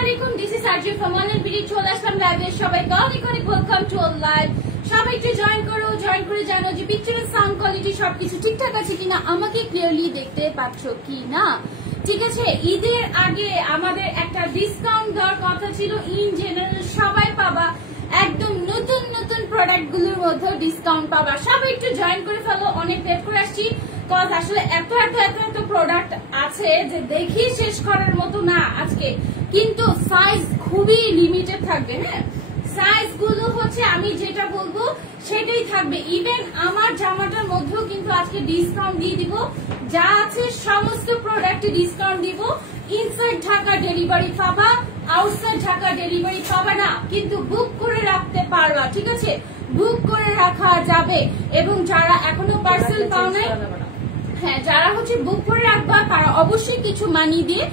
আলাইকুম, this is Arzu from online BD. চলে আসলাম লাইভে। সবাইকে অনেক অনেক ওয়েলকাম টু অল লাইভ। সবাই একটু জয়েন করে জানো যে পিকচারের সাউন্ড কোয়ালিটি সবকিছু ঠিকঠাক আছে কিনা, আমাকে ক্লিয়ারলি দেখতে পাচ্ছ কি না। ঠিক আছে, ঈদের আগে আমাদের একটা ডিসকাউন্ট দেওয়ার কথা ছিল। ইন জেনারেল সবাই পাবা, একদম নতুন নতুন প্রোডাক্ট গুলোর মধ্যে ডিসকাউন্ট পাবা। সবাই একটু জয়েন করে ফেলো। অনেক লেট করে আসছি, কজ আসলে এত এত এত এত প্রোডাক্ট আছে যে দেখি শেষ করার মতো না আজকে, কিন্তু সাইজ খুবই লিমিটেড থাকবে। হ্যাঁ, সাইজ গুলো হচ্ছে আমি যেটা বলবো সেটাই থাকবে। ইভেন আমার জামাটার মধ্যেও কিন্তু আজকে ডিসকাউন্ট দিয়ে দিব। যা আছে সমস্ত প্রোডাক্টে ডিসকাউন্ট দিব। ইনসাইড ঢাকা ডেলিভারি পাবা, আউটসাইড ঢাকা ডেলিভারি পাবা না, কিন্তু বুক করে রাখতে পারবা। ঠিক আছে, বুক করে রাখা যাবে। এবং যারা এখনো পার্সেল পাও নাই, হ্যাঁ, যারা হচ্ছে বুক করে রাখবা তারা অবশ্যই কিছু মানি দিয়ে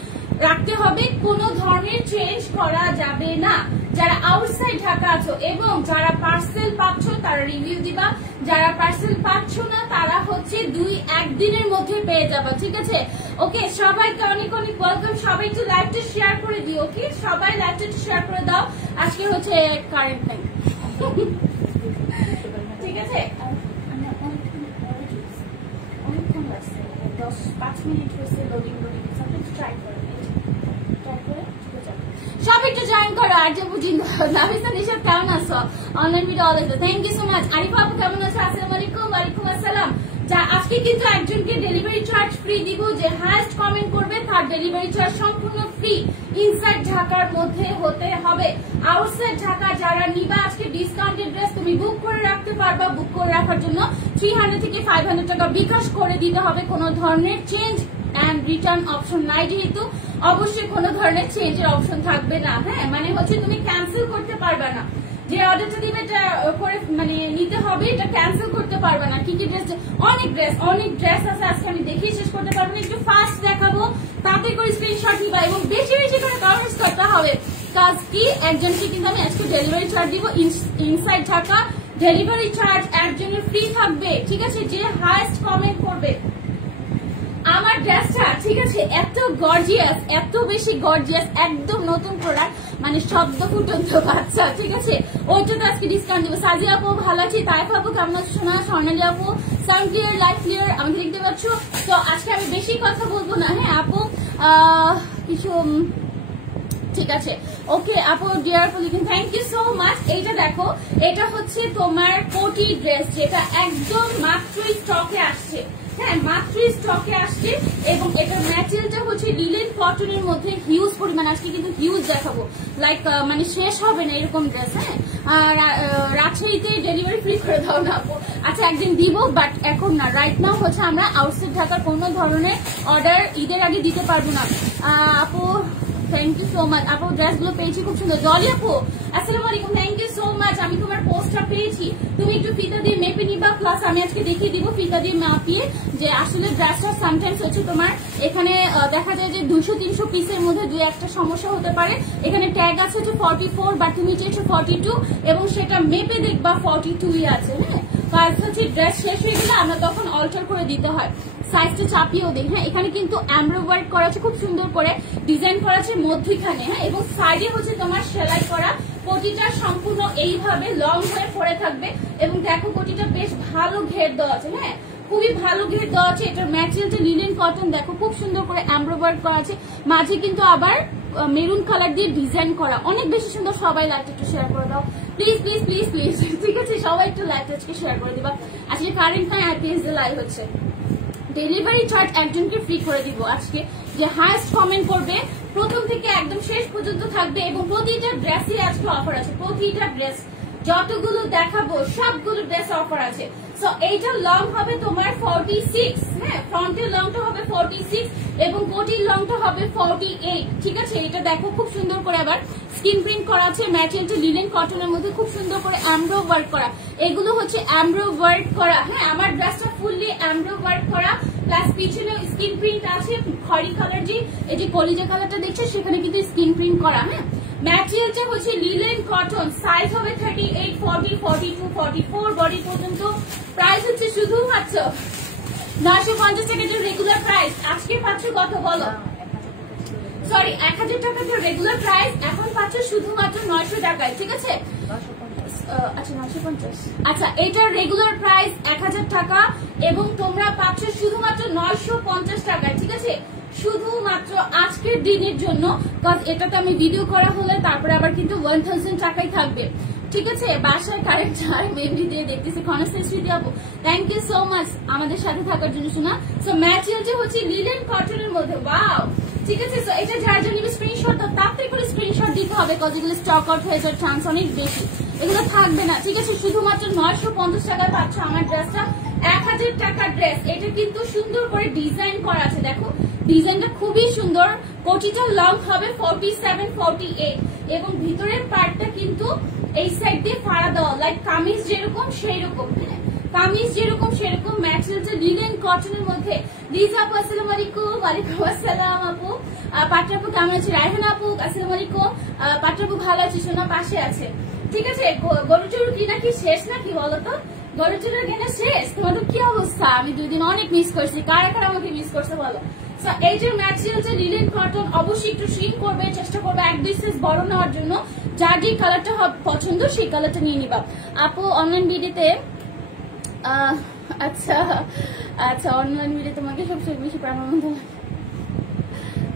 রাখতে হবে, কোনো ধরনের চেঞ্জ করা যাবে না। যারা আউটসাইড ঢাকা আছো এবং যারা পার্সেল পাচ্ছ তারা রিভিউ দিবা, যারা পার্সেল পাচ্ছ না তারা হচ্ছে 2-1 দিনের মধ্যে পেয়ে যাবা। ঠিক আছে, ওকে, সবাইকে অনেক অনেক ওয়েলকাম। সবাই একটু লাইভটা শেয়ার করে দিও। ওকে, সবাই লাইভটা একটু শেয়ার করে দাও। আজকে হচ্ছে কারেন্ট নাই। ঠিক আছে, 10-5 মিনিট হয়েছে লোডিং ট্রাই করে সব একটু জয়েন করো। আর যে বুঝি নাফিসা নিশাদ কেমন আছো? Online video always thank you so much. Arifa আপু কেমন আছো? আসসালামু আলাইকুম। ওয়ালাইকুম আসসালাম। যা আজকে কিন্তু একজনকে ডেলিভারি চার্জ ফ্রি দিব, যে হাইয়েস্ট কমেন্ট করবে তার ডেলিভারি চার্জ সম্পূর্ণ ফ্রি। ইনসাইড ঢাকার মধ্যে হতে হবে। আউটসাইড ঢাকা যারা নিবা আজকে ডিসকাউন্টেড ড্রেস তুমি বুক করে রাখতে পারবা। বুক করে রাখার জন্য 300 থেকে 500 টাকা বিকাশ করে দিতে হবে। কোনো ধরনের চেঞ্জ এন্ড রিটার্ন অপশন নাই, যেহেতু অবশ্যই কোনো ধরনের চেঞ্জের অপশন থাকবে না। হ্যাঁ, মানে হচ্ছে তুমি ক্যান্সেল করতে পারবে না। যে অর্ডারটা দিবে এটা করে মানে নিতে হবে, এটা ক্যান্সেল করতে পারবে না। কি কি ড্রেস, অনেক ড্রেস আছে আজকে আমি দেখিয়ে শেষ করতে পারবো না। একটু ফাস্ট দেখাবো, তাতে করে স্ক্রিনশট নিবা এবং বেশি বেশি করে কমেন্টস করতে হবে। কাজ কি, একজনকে কিন্তু আমি আজকে ডেলিভারি চার্জ দিব। ইনসাইড ঢাকা ডেলিভারি চার্জ একজনের ফ্রি থাকবে। ঠিক আছে, যে হাইয়েস্ট কমেন্ট করবে। আমার ড্রেসটা ঠিক আছে এত গর্জিয়াস, এত বেশি গর্জিয়াস, একদম নতুন প্রোডাক্ট, মানে শব্দ ফুটন্ত বাচ্চা। ঠিক আছে, ওইটাতে আজকে ডিসকাউন্ট দিব। সাজিয়া আপু ভালো আছি, তাইফ আপু কেমন আছো? শোনা, স্বর্ণালী আপু সাউন্ড ক্লিয়ার, লাইট ক্লিয়ার, আমাকে দেখতে পাচ্ছ তো? আজকে আমি বেশি কথা বলবো না। হ্যাঁ আপু, কিছু ঠিক আছে, ওকে আপু ডিয়ার আপু লিখেন থ্যাংক ইউ সো মাচ। এইটা দেখো, এটা হচ্ছে তোমার কোটি ড্রেস, যেটা একদম মাত্রই স্টকে আসছে। হ্যাঁ, মাত্রই স্টকে আসছে এবং এটার ম্যাটেরিয়ালটা হচ্ছে লিলেন কটনের মধ্যে হিউজ পরিমাণ। আজকে কিন্তু হিউজ দেখাবো, লাইক মানে শেষ হবে না এরকম ড্রেস। হ্যাঁ, রাজশাহীতে ডেলিভারি ফ্রি করে দাও না আপু? আচ্ছা, একদিন দিব, বাট এখন না। রাইট নাও হচ্ছে আমরা আউটসাইড ঢাকার কোনো ধরনের অর্ডার ঈদের আগে দিতে পারবো না। আপু থ্যাংক ইউ সো মাচ। আপু ড্রেসগুলো পেয়েছি খুব সুন্দর। জলি আপু আসসালামু আলাইকুম, থ্যাংক ইউ সো মাচ। আমি তোমার পোস্টটা পেয়েছি, তুমি একটু ফিতা দিয়ে মেপে নিবা, প্লাস আমি আজকে দেখিয়ে দিব ফিতা দিয়ে মাপিয়ে যে আসলে ড্রেসটা সামটাইমস হচ্ছে তোমার এখানে দেখা যায় যে 200-300 পিসের মধ্যে 2-1টা সমস্যা হতে পারে। এখানে ট্যাগ আছে হচ্ছে 44, বাট তুমি চেয়েছো 42 এবং সেটা মেপে দেখবা 42ই আছে। হ্যাঁ, কাজ হচ্ছে ড্রেস শেষ হয়ে গেলে আমরা তখন অল্টার করে দিতে হয়, সাইজটা চাপিয়েও দিই। হ্যাঁ, এখানে কিন্তু এমব্রয়ডারি ওয়ার্ক করা আছে, খুব সুন্দর করে ডিজাইন করা আছে মধ্যখানে। হ্যাঁ, এবং সাইডে হচ্ছে তোমার সেলাই করা। কোটিটা সম্পূর্ণ এইভাবে লং হয়ে পড়ে থাকবে এবং দেখো কোটিটা বেশ ভালো ঘের দেওয়া আছে। হ্যাঁ, খুবই ভালো ঘের দেওয়া আছে। এটার ম্যাটেরিয়ালটা লিনেন কটন, দেখো খুব সুন্দর করে এমব্রয়ডারি ওয়ার্ক করা আছে। মাঝে কিন্তু আবার মেরুন কালার দিয়ে ডিজাইন করা, অনেক বেশি সুন্দর। সবাই লাইভটা একটু শেয়ার করে দাও প্লিজ প্লিজ প্লিজ প্লিজ। ঠিক আছে, সবাই একটু লাইভটা আজকে শেয়ার করে দিবা। আজকে কারেন্ট নাই আর পেজ লাইভ হচ্ছে। ডেলিভারি চার্জ একজনকে ফ্রি করে দিব আজকে, যে হাইয়েস্ট কমেন্ট করবে প্রথম থেকে একদম শেষ পর্যন্ত থাকবে। এবং প্রতিটা ড্রেসই আজকে অফার আছে, প্রতিটা ড্রেস যতগুলো দেখাবো সবগুলো ড্রেস অফার আছে। সো এইটা লং হবে তোমার 46। হ্যাঁ, ফ্রন্টের লংটা হবে 46 এবং কোটির লংটা হবে 48। ঠিক আছে, এটা দেখো খুব সুন্দর করে আবার স্কিন প্রিন্ট করা আছে। ম্যাটেরিয়ালটা লিনেন কটনের মধ্যে খুব সুন্দর করে এমব্রয়ডারি ওয়ার্ক করা। এগুলো হচ্ছে এমব্রয়ডারি ওয়ার্ক করা। হ্যাঁ, আমার ড্রেসটা ফুললি এমব্রয়ডারি ওয়ার্ক করা, প্লাস পিছনে স্কিন প্রিন্ট আছে খড়ি কালার, যে এই যে কলিজা কালারটা দেখছে সেখানে কিন্তু স্কিন প্রিন্ট করা। হ্যাঁ, ম্যাটেরিয়ালটা হচ্ছে লিলেন কটন, সাইজ হবে 38, 40, 42, 44 বডি পর্যন্ত। প্রাইস হচ্ছে শুধুমাত্র 950 টাকা, যে রেগুলার প্রাইস। আজকে পাচ্ছ কত বলো? সরি 1000 টাকা যে রেগুলার প্রাইস এখন পাচ্ছ শুধুমাত্র 900 টাকায়, ঠিক আছে? আচ্ছা 950। আচ্ছা এটার রেগুলার প্রাইস 1000 টাকা এবং তোমরা পাচ্ছ শুধুমাত্র 950 টাকায়, ঠিক আছে? শুধুমাত্র আজকের দিনের জন্য, কারণ এটাতে আমি ভিডিও করা হলে তারপরে আবার কিন্তু 1000 টাকাই থাকবে, ঠিক আছে? বাসায় কারেন্ট ছাড় মেমরি দিয়ে দেখতেছি কনস্টেন্সি দিয়ে আপু, থ্যাংক ইউ সো মাচ আমাদের সাথে থাকার জন্য শোনা। সো ম্যাটেরিয়ালটা হচ্ছে লিনেন কটনের মধ্যে, ওয়াও, ঠিক আছে? সো এটা যার জন্য স্ক্রিনশট দাও, তাড়াতাড়ি করে স্ক্রিনশট দিতে হবে, কজ এগুলো স্টক আউট হয়ে যাওয়ার চান্স অনেক বেশি, এগুলো থাকবে না, ঠিক আছে? শুধুমাত্র 950 টাকায় পাচ্ছ আমার ড্রেসটা। 1000 টাকার ড্রেস, এটা কিন্তু সুন্দর করে ডিজাইন করা আছে, দেখো ডিজাইনটা খুবই সুন্দর। কোটিটা লং হবে 47-48 এবং ভিতরের পার্টটা কিন্তু এই সাইড দিয়ে ফাড়া দেওয়া, লাইক কামিজ যেরকম সেই রকম, হ্যাঁ কামিজ যেরকম সেরকম। ম্যাটেরিয়ালটা লিনেন কটনের মধ্যে। লিজা আপু আসসালামু আলাইকুম। ওয়ালাইকুম আসসালাম আপু। পাট্রাপু কেমন আছে? রায়হানা আপু আসসালামু আলাইকুম। পাট্রাপু ভালো আছে, শোনা পাশে আছে, ঠিক আছে? গরুচুর কিনা কি শেষ নাকি বলো তো? গরুচুরের কেনা শেষ? তোমাদের কি অবস্থা? আমি 2 দিন অনেক মিস করছি, কারা কারা আমাকে মিস করছে বলো? এইটার ম্যাটেরিয়ালটা লিনেন কটন, অবশ্যই একটু শ্রিঙ্ক করবে, চেষ্টা করবে 1-2 সাইজ বড় নেওয়ার জন্য। যার যে কালারটা পছন্দ সেই কালারটা নিয়ে নিবা আপু। অনলাইন ভিডিওতে আচ্ছা আচ্ছা অনলাইন ভিডিও তোমাকে সবচেয়ে বেশি প্রাণবন্ত লাগে,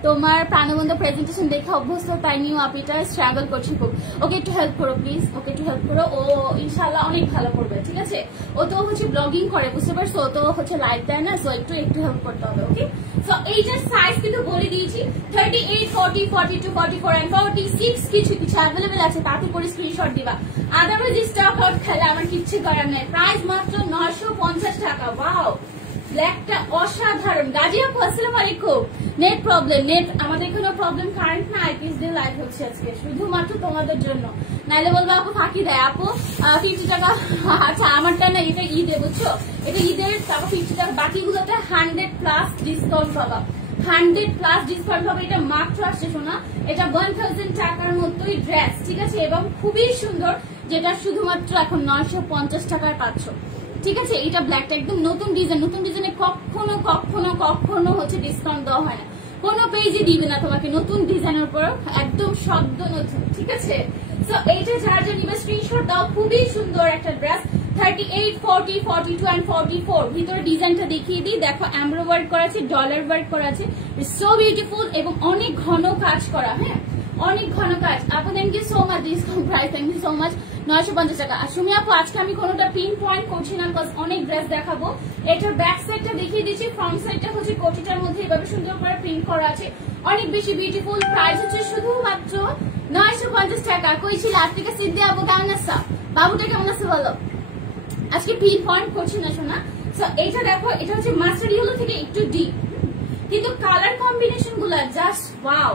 তোমার প্রাণবন্ত প্রেজেন্টেশন দেখে অভ্যস্ত, তাই নিউ আপিটা স্ট্রাগল করছি খুব। ওকে একটু হেল্প করো প্লিজ, ওকে একটু হেল্প করো, ও ইনশাল্লাহ অনেক ভালো করবে, ঠিক আছে? ও তো হচ্ছে ব্লগিং করে, বুঝতে পারছো? ও তো হচ্ছে লাইভ দেয় না, সো একটু হেল্প করতে হবে, ওকে? সো এইটার সাইজ কিন্তু বলে দিয়েছি 38, 40, 42, 44 and 46 কিছু কিছু অ্যাভেলেবেল আছে, তাতে করে স্ক্রিনশট দিবা। আদারওয়াইজ স্টক আউট খেলে আমার কিচ্ছু করার নেই। প্রাইস মাত্র 950 টাকা। ওয়াও, ব্ল্যাকটা অসাধারণ। গাজী আপু আসসালামু আলাইকুম। নেট প্রবলেম, নেট আমাদের কোনো প্রবলেম, কারেন্ট না, আইপিএস দিয়ে লাইভ হচ্ছে আজকে শুধুমাত্র তোমাদের জন্য, নাইলে বলবো আপু ফাঁকি দেয়। আপু 50 টাকা, আচ্ছা আমারটা না, এটা ঈদে বুঝছো, এটা ঈদের, তারপর 50 টাকা, বাকিগুলোতে 100+ ডিসকাউন্ট পাবা, 100+ ডিসকাউন্ট পাবে। এটা মাত্র আসছে শোনা, এটা 1000 টাকার মতোই ড্রেস, ঠিক আছে? এবং খুবই সুন্দর, যেটা শুধুমাত্র এখন 950 টাকায় পাচ্ছ, ঠিক আছে? এটা ব্ল্যাকটা একদম নতুন ডিজাইন, নতুন ডিজাইনে কখনো কখনো কখনো হচ্ছে ডিসকাউন্ট দেওয়া হয় না, কোনো পেজে দিবে না তোমাকে নতুন ডিজাইনের উপর, একদম শব্দ নতুন, ঠিক আছে? সো এইটা যার জন্য নিবে স্ক্রিনশট দাও। খুবই সুন্দর একটা ড্রেস, 38, 40, 42 and 44। ভিতরে ডিজাইনটা দেখিয়ে দিই, দেখো এমব্রয়ডারি ওয়ার্ক করা আছে, ডলার ওয়ার্ক করা আছে, সো বিউটিফুল এবং অনেক ঘন কাজ করা, হ্যাঁ অনেক ঘন কাজ। আপু thank you so much, discount price thank you so much, 950 টাকা। আর সুমি আপু আজকে আমি কোনোটা পিন পয়েন্ট করছি না, বিকজ অনেক ড্রেস দেখাবো। এটার ব্যাক সাইডটা দেখিয়ে দিচ্ছি, ফ্রন্ট সাইডটা হচ্ছে কোটিটার মধ্যে এভাবে সুন্দর করে প্রিন্ট করা আছে, অনেক বেশি বিউটিফুল। প্রাইস হচ্ছে শুধুমাত্র 950 টাকা। কই ছিল আজকে সিদ্ধি আপু, কেমন আছো? বাবুটা কেমন আছে বলো? আজকে পিন পয়েন্ট করছি না শোনা। সো এইটা দেখো, এটা হচ্ছে মাস্টার ইয়েলো থেকে একটু ডিপ, কিন্তু কালার কম্বিনেশন গুলা জাস্ট ওয়াও,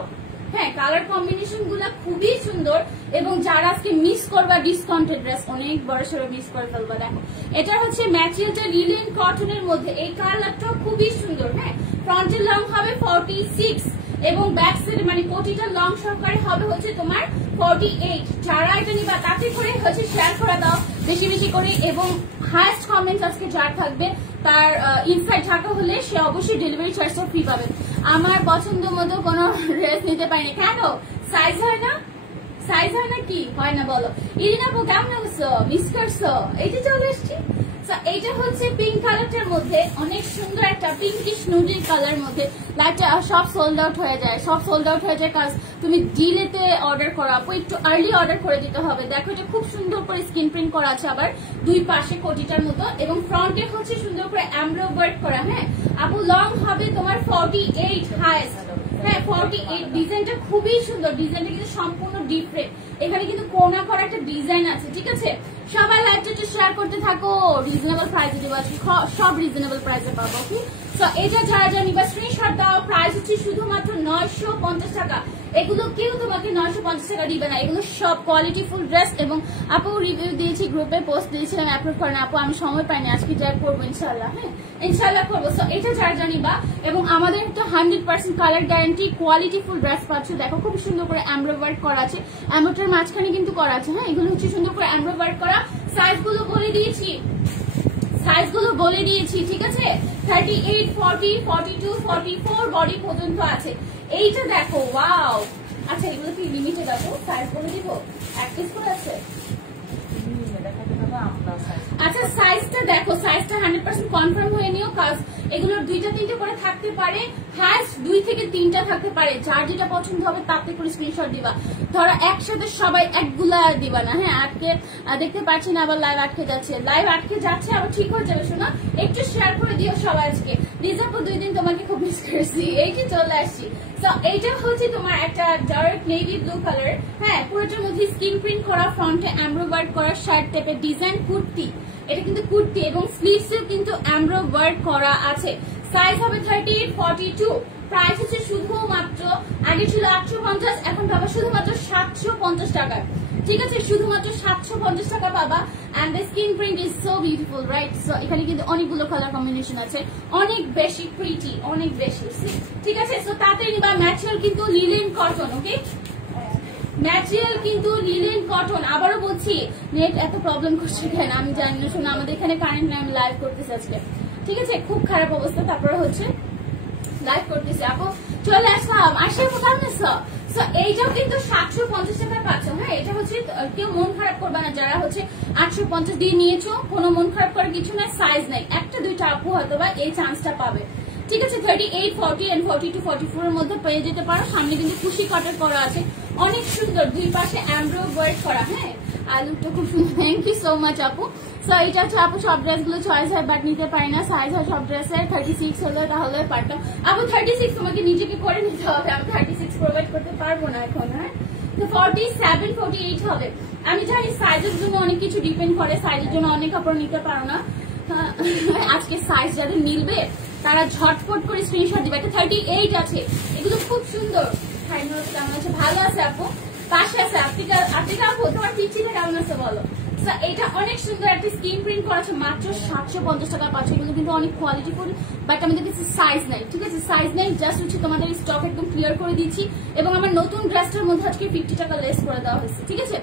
হ্যাঁ কালার কম্বিনেশন গুলা খুবই সুন্দর। এবং যারা আজকে মিস করবা ডিসকাউন্টেড ড্রেস, অনেক বড় সড়ো মিস করে ফেলবা। দেখো এটা হচ্ছে ম্যাটেরিয়ালটা লিনেন কটনের মধ্যে, এই কালারটা খুবই সুন্দর, হ্যাঁ ফ্রন্টের লং হবে 46 এবং ব্যাক সাইড মানে কোটিটা লং সহকারে হবে হচ্ছে তোমার 48। যারা এটা নিবা তাতে করে হচ্ছে শেয়ার করে দাও বেশি বেশি করে, এবং হাইয়েস্ট কমেন্ট আজকে যার থাকবে তার ইনসাইড ঢাকা হলে সে অবশ্যই ডেলিভারি চার্জটা ফ্রি পাবে। আমার পছন্দ মতো কোনো ড্রেস নিতে পারিনি, কেন? সাইজ হয় না, সাইজ হয় না, কি হয় না বলো? ইরিনা আপু কেমন আছো? মিস করছো? এই যে চলে এসছি। এইটা হচ্ছে পিঙ্ক কালারটার মধ্যে, অনেক সুন্দর একটা পিঙ্কিশ নুডি কালার মধ্যে। লাইটটা সব সোল্ড আউট হয়ে যায়, সব সোল্ড আউট হয়ে যায়, কাজ তুমি ডিলেতে অর্ডার করা, আপু একটু আর্লি অর্ডার করে দিতে হবে। দেখো এটা খুব সুন্দর করে স্ক্রিন প্রিন্ট করা আছে, আবার দুই পাশে কোটিটার মতো, এবং ফ্রন্টে হচ্ছে সুন্দর করে এমব্রয়ডারি ওয়ার্ক করা। হ্যাঁ আপু লং হবে তোমার 48 হাইয়েস্ট, হ্যাঁ 48। ডিজাইনটা খুবই সুন্দর, ডিজাইনটা কিন্তু সম্পূর্ণ ডিফারেন্ট, এখানে কিন্তু কোনা করা একটা ডিজাইন আছে, ঠিক আছে? সবাই লাইভটা একটু শেয়ার করতে থাকো, রিজনেবল প্রাইসে দেবো আজকে, সব রিজনেবল প্রাইসে পাবো। ওকে সো এটা যারা যারা নিবা স্ক্রিনশট দাও। প্রাইস হচ্ছে শুধুমাত্র 950 টাকা। এগুলো কেউ তোমাকে 950 টাকা দিবে না, এগুলো সব কোয়ালিটি ফুল ড্রেস। এবং আপু রিভিউ দিয়েছি, গ্রুপে পোস্ট দিয়েছিলাম, অ্যাপ্রুভ করেন আপু, আমি সময় পাইনি, আজকে যা করবো ইনশাল্লাহ, হ্যাঁ ইনশাল্লাহ করবো। সো এটা যারা জানিবা, এবং আমাদের একটা 100% colour guarantee quality full dress পাচ্ছ। দেখো খুব সুন্দর করে এমব্রয়ডারি ওয়ার্ক করা আছে, এমব্রয়ডারির মাঝখানে কিন্তু করা আছে, হ্যাঁ এগুলো হচ্ছে সুন্দর করে এমব্রয়ডারি ওয়ার্ক করা। সাইজ গুলো বলে দিয়েছি, সাইজ গুলো বলে দিয়েছি, ঠিক আছে? 38, 40, 42, 44 বডি পর্যন্ত আছে। এইটা দেখো, ওয়াও। আচ্ছা, এগুলো কি লিমিটেড আছে? সাইজ বলে দিব, এক পিস করে আছে। আচ্ছা, সাইজটা দেখো, সাইজটা 100% কনফার্ম হয়ে নিও, কাজ এগুলোর 2-3টা করে থাকতে পারে, হাইস্ট 2 থেকে 3টা থাকতে পারে। যার যেটা পছন্দ হবে তাতে করে স্ক্রিনশট দিবা। ধরো একসাথে সবাই একগুলা দিবা না, হ্যাঁ? আজকে দেখতে পাচ্ছি না, আবার লাইভ আটকে যাচ্ছে, আবার ঠিক হয়ে যাবে। শোনা, একটু শেয়ার করে দিও সবাই। আজকে রিজার্ভ 2 দিন তোমাকে খুব মিস করেছি, এই কি চলে আসছি। তো এইটা হচ্ছে তোমার একটা ডার্ক নেভি ব্লু কালার, হ্যাঁ? পুরোটার মধ্যে স্ক্রিন প্রিন্ট করা, ফ্রন্টে এমব্রয়ডারি করা শার্ট টাইপের ডিজাইন কুর্তি। এটা কিন্তু কুর্তি এবং স্লিভসেও কিন্তু এমব্রয়ডারি করা আছে। সাইজ হবে 38, 42। প্রাইস হচ্ছে শুধুমাত্র, আগে ছিল 850, এখন পাবা শুধুমাত্র 750 টাকা, ঠিক আছে? শুধুমাত্র 750 টাকা পাবা। And the screen print is so beautiful, right? So এখানে কিন্তু অনেকগুলো কালার কম্বিনেশন আছে, অনেক বেশি প্রিটি, অনেক বেশি, ঠিক আছে? সো তাড়াতাড়ি নিবা। ম্যাটেরিয়াল কিন্তু লিনেন কটন, ওকে? ম্যাটেরিয়াল কিন্তু লিনেন কটন। আবারও বলছি, নেট এত প্রবলেম করছে কেন আমি জানি না। শোনো, আমাদের এখানে কারেন্ট নাই, আমি লাইভ করতেছি আজকে, ঠিক আছে? খুব খারাপ অবস্থা, তারপরে হচ্ছে লাইভ করতেছি। আপু চলে আসলাম, আসে কেমন আছো? এইটাও কিন্তু 750 টাকা পাচ্ছ, হ্যাঁ? এটা হচ্ছে, কেউ মন খারাপ করবে না যারা হচ্ছে 850 দিয়ে নিয়েছো, কোনো মন খারাপ করার কিছু নাই। সাইজ নাই, 1-2টা আপু হয়তো বা এই চান্সটা পাবে, ঠিক আছে? 38, 40 and 42, 44 এর মধ্যে পেয়ে যেতে পারো। সামনে কিন্তু খুশি কাটার করা আছে, অনেক সুন্দর, দুই পাশে এমব্রয়ডারি করা, হ্যাঁ? আলুটা খুব সুন্দর, থ্যাংক ইউ সো মাচ আপু। সো এটা হচ্ছে আপু, সব ড্রেস গুলো চয়েস হয় বাট নিতে পারি না, সাইজ হয় সব ড্রেসের 36 হলে তাহলে পারতাম। আপু 36 তোমাকে নিজেকে করে নিতে হবে, আমি 36 প্রোভাইড করতে পারবো না এখন, হ্যাঁ? তো 47, 48 হবে। আমি জানি সাইজের জন্য অনেক কিছু ডিপেন্ড করে, সাইজের জন্য অনেক কাপড় নিতে পারো না। আজকে সাইজ যাদের মিলবে তারা ঝটপট করে স্ক্রিনশট দিবে। একটা 38 আছে, এগুলো খুব সুন্দর। কেমন আছে? ভালো আছে আপু, পাশে আছে আফ্রিকা আপু, তোমার পিচিটা কেমন আছে বলো? এটা অনেক সুন্দর একটা স্ক্রিন প্রিন্ট করা আছে, মাত্র 750 টাকা পাচ্ছ। এগুলো কিন্তু অনেক কোয়ালিটিফুল, বাট আমাদের কাছে সাইজ নাই, ঠিক আছে? সাইজ নাই, জাস্ট হচ্ছে তোমাদের স্টক একদম ক্লিয়ার করে দিচ্ছি। এবং আমার নতুন ড্রেসটার মধ্যে আজকে 50 টাকা লেস করে দেওয়া হয়েছে, ঠিক আছে?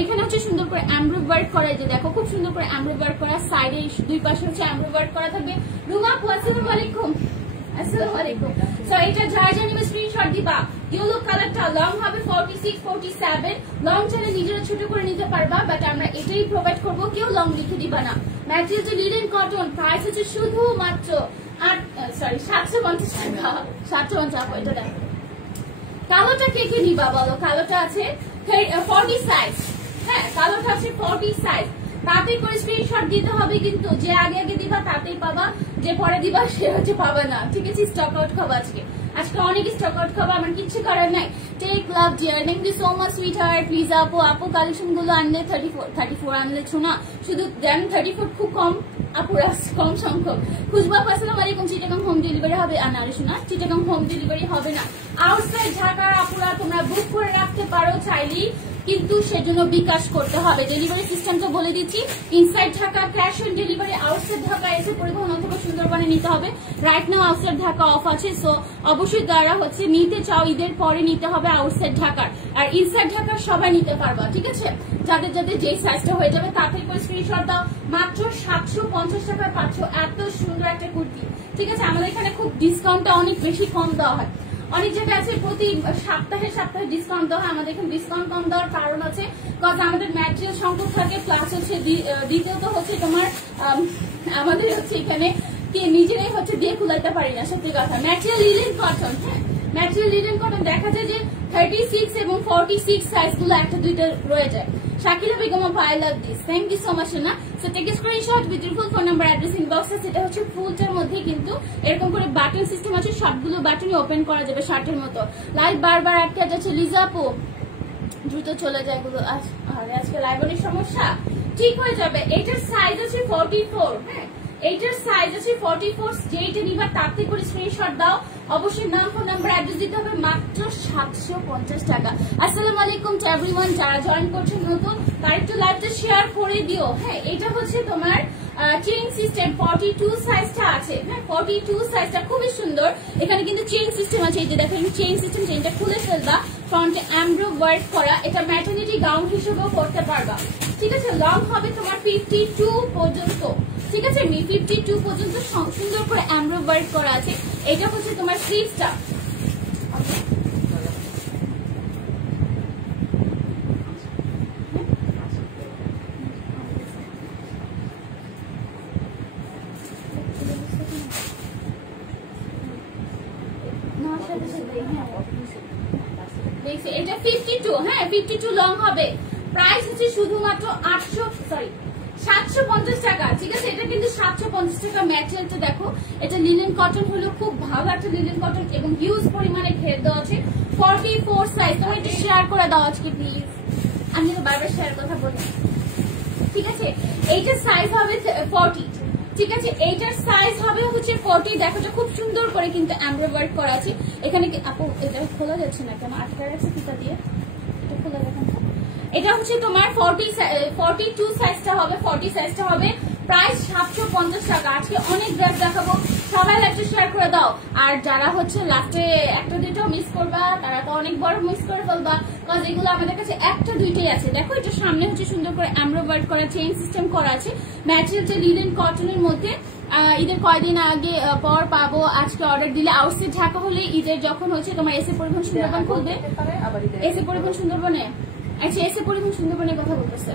এখানে হচ্ছে সুন্দর করে এমব্রয়ডারি করা, যে দেখো খুব সুন্দর করে এমব্রয়ডারি করা, সাইডে দুই পাশে হচ্ছে এমব্রয়ডারি করা থাকবে। রুমা আপু আসসালামু আলাইকুম। আসসালামু আলাইকুম। সো এটা যার জানিবে স্ক্রিনশট দিবা। ইয়েলো কালারটা লং হবে 46, 47। লং চাইলে নিজেরা ছোট করে নিতে পারবা, বাট আমরা এটাই প্রোভাইড করবো, কেউ লং লিখে দিবা না। ম্যাটেরিয়ালটা লিনেন কটন, প্রাইস হচ্ছে শুধুমাত্র 750 টাকা। 750। এটা দেখো, কালোটা কে কে নিবা বলো? কালোটা আছে 40 সাইজ, হ্যাঁ? কালোটা আছে 40 সাইজ। তাতে করে স্ক্রিনশট দিতে হবে, কিন্তু যে আগে দিবা তাতেই পাবা, যে পরে দিবা সে হচ্ছে পাবে না, ঠিক আছে? স্টক আউট খাবো আজকে অনেক স্টক আউট খাবো, আমার কিছু করার নাই। Take love dear, thank you so much sweetheart. Please আপু কালেকশন গুলো আনলে 34 আনলে না, শুধু দেন 34 খুব কম আপুরা, কম সংখ্যক। খুশবু আপু আসসালামু আলাইকুম। চিটাগাং হোম ডেলিভারি হবে? না শোনা, চিটাগাং হোম ডেলিভারি হবে না। আউটসাইড ঢাকার আপুরা তোমরা বুক করে রাখতে পারো চাইলেই, কিন্তু সেজন্য বিকাশ করতে হবে। ডেলিভারি সিস্টেমটা বলে দিচ্ছি, inside Dhaka cash on delivery, outside Dhaka এসে পরিবহন অথবা সুন্দরবনে নিতে হবে। Right now outside Dhaka of আছে, সো অবশ্যই যারা হচ্ছে নিতে চাও ঈদের পরে নিতে হবে আউটসাইড ঢাকার, আর ইনসাইড ঢাকার সবাই নিতে পারবা, ঠিক আছে? যাদের যেই সাইজটা হয়ে যাবে তাড়াতাড়ি করে স্ক্রিনশট দাও। মাত্র 750 টাকায় পাচ্ছ এত সুন্দর একটা কুর্তি, ঠিক আছে? আমাদের এখানে খুব ডিসকাউন্টটা অনেক বেশি কম দেওয়া হয়, অনেক জায়গায় আছে প্রতি সপ্তাহে ডিসকাউন্ট দেওয়া হয়। আমাদের এখানে ডিসকাউন্ট কম দেওয়ার কারণ আছে, কারণ আমাদের ম্যাটেরিয়াল সংকট থাকে, প্লাস হচ্ছে দ্বিতীয়ত হচ্ছে তোমার আমাদের হচ্ছে এখানে কি নিজেরাই হচ্ছে দিয়ে খুলাইতে পারি না, সত্যি কথা। ম্যাটেরিয়াল লিনেন কটন, হ্যাঁ? ম্যাটেরিয়াল লিনেন কটন দেখা যায় যে 36 এবং 46 সাইজ গুলো একটা দুইটা রয়ে যায়। শাকিলা বেগম আপু, I love this, thank you so much না। So take a screenshot with your full phone number, address, inbox. এটা হচ্ছে ফুলটার মধ্যে কিন্তু এরকম করে বাটন সিস্টেম আছে, সবগুলো বাটনই ওপেন করা যাবে শার্টের মতো। লাইভ বারবার আটকে যাচ্ছে, লিজা আপু দ্রুত চলে যায় গুলো। আজকে লাইভ অনেক সমস্যা, ঠিক হয়ে যাবে। এটার সাইজ আছে 44, হ্যাঁ? এইটার সাইজ আছে 44, যেইটা নিবা তাতে করে স্ক্রিনশট দাও। অবশ্যই নাম, ফোন নাম্বার, অ্যাড্রেস দিতে হবে। মাত্র 750 টাকা। আসসালামু আলাইকুম টু এভরিওয়ান, যারা জয়েন করছেন নতুন তারা একটু লাইভটা শেয়ার করে দিও, হ্যাঁ? এটা হচ্ছে তোমার চেইন সিস্টেম 42 সাইজটা আছে, হ্যাঁ? 42 সাইজটা খুবই সুন্দর। এখানে কিন্তু চেইন সিস্টেম আছে, এই যে দেখেন চেইন সিস্টেম, চেইনটা খুলে ফেলবা, ফ্রন্টে এমব্রয়ডারি ওয়ার্ক করা। এটা ম্যাটারনিটি গাউন হিসেবেও করতে পারবা। ঠিক আছে, লং হবে তোমার 52 পর্যন্ত, ঠিক আছে, 52 পর্যন্ত সুন্দর করে এমব্রয়ডারি ওয়ার্ক করা আছে। এটা হচ্ছে তোমার স্লিভসটা, এটা 52, হ্যাঁ 52 লং হবে। প্রাইস হচ্ছে শুধুমাত্র 750 টাকা, ঠিক আছে। এটা কিন্তু 750 টাকা। ম্যাটেরিয়ালটা দেখো, এটা লিনেন কটন হলো, খুব ভালো একটা লিনেন কটন এবং হিউজ পরিমাণে ঘের দেওয়া আছে। 44 সাইজ। তোমার একটু শেয়ার করে দাও আজকে প্লিজ, আমি তো বারবার শেয়ার কথা বলি, ঠিক আছে। এইটার সাইজ হবে 40, ঠিক আছে। এইটার সাইজ হবে হচ্ছে 40। দেখো এটা খুব সুন্দর করে কিন্তু এমব্রয়ডারি ওয়ার্ক করা আছে। এখানে কি আপু এটা খোলা যাচ্ছে না কেন? আটকা রাখছে ফিতা দিয়ে, এটা খোলা দেখেন। এটা হচ্ছে তোমার 42 সাইজটা হবে, 40 সাইজটা হবে। প্রাইস 750 টাকা। আজকে অনেক ড্রেস দেখাবো, সবাই লাইভটা শেয়ার করে দাও। আর যারা হচ্ছে লাস্টে একটা দুইটাও মিস করবা, তারা তো অনেক বড় মিস করে ফেলবা, কারণ এগুলো আমাদের কাছে একটা দুইটাই আছে। দেখো এটা সামনে হচ্ছে সুন্দর করে এমব্রয়ডারি ওয়ার্ক করা, চেইন সিস্টেম করা আছে। ম্যাটেরিয়ালটা লিনেন কটনের মধ্যে। ঈদের কয়দিন আগে পর পাবো, আজকে অর্ডার দিলে আউটসাইড ঢাকা হলে ঈদের যখন হচ্ছে তোমার এসে পরিবহন সুন্দরবন খুলবে, এসে পরিবহন সুন্দরবনে, আচ্ছা এসে পরিবহন সুন্দরবনের কথা বলতেছে।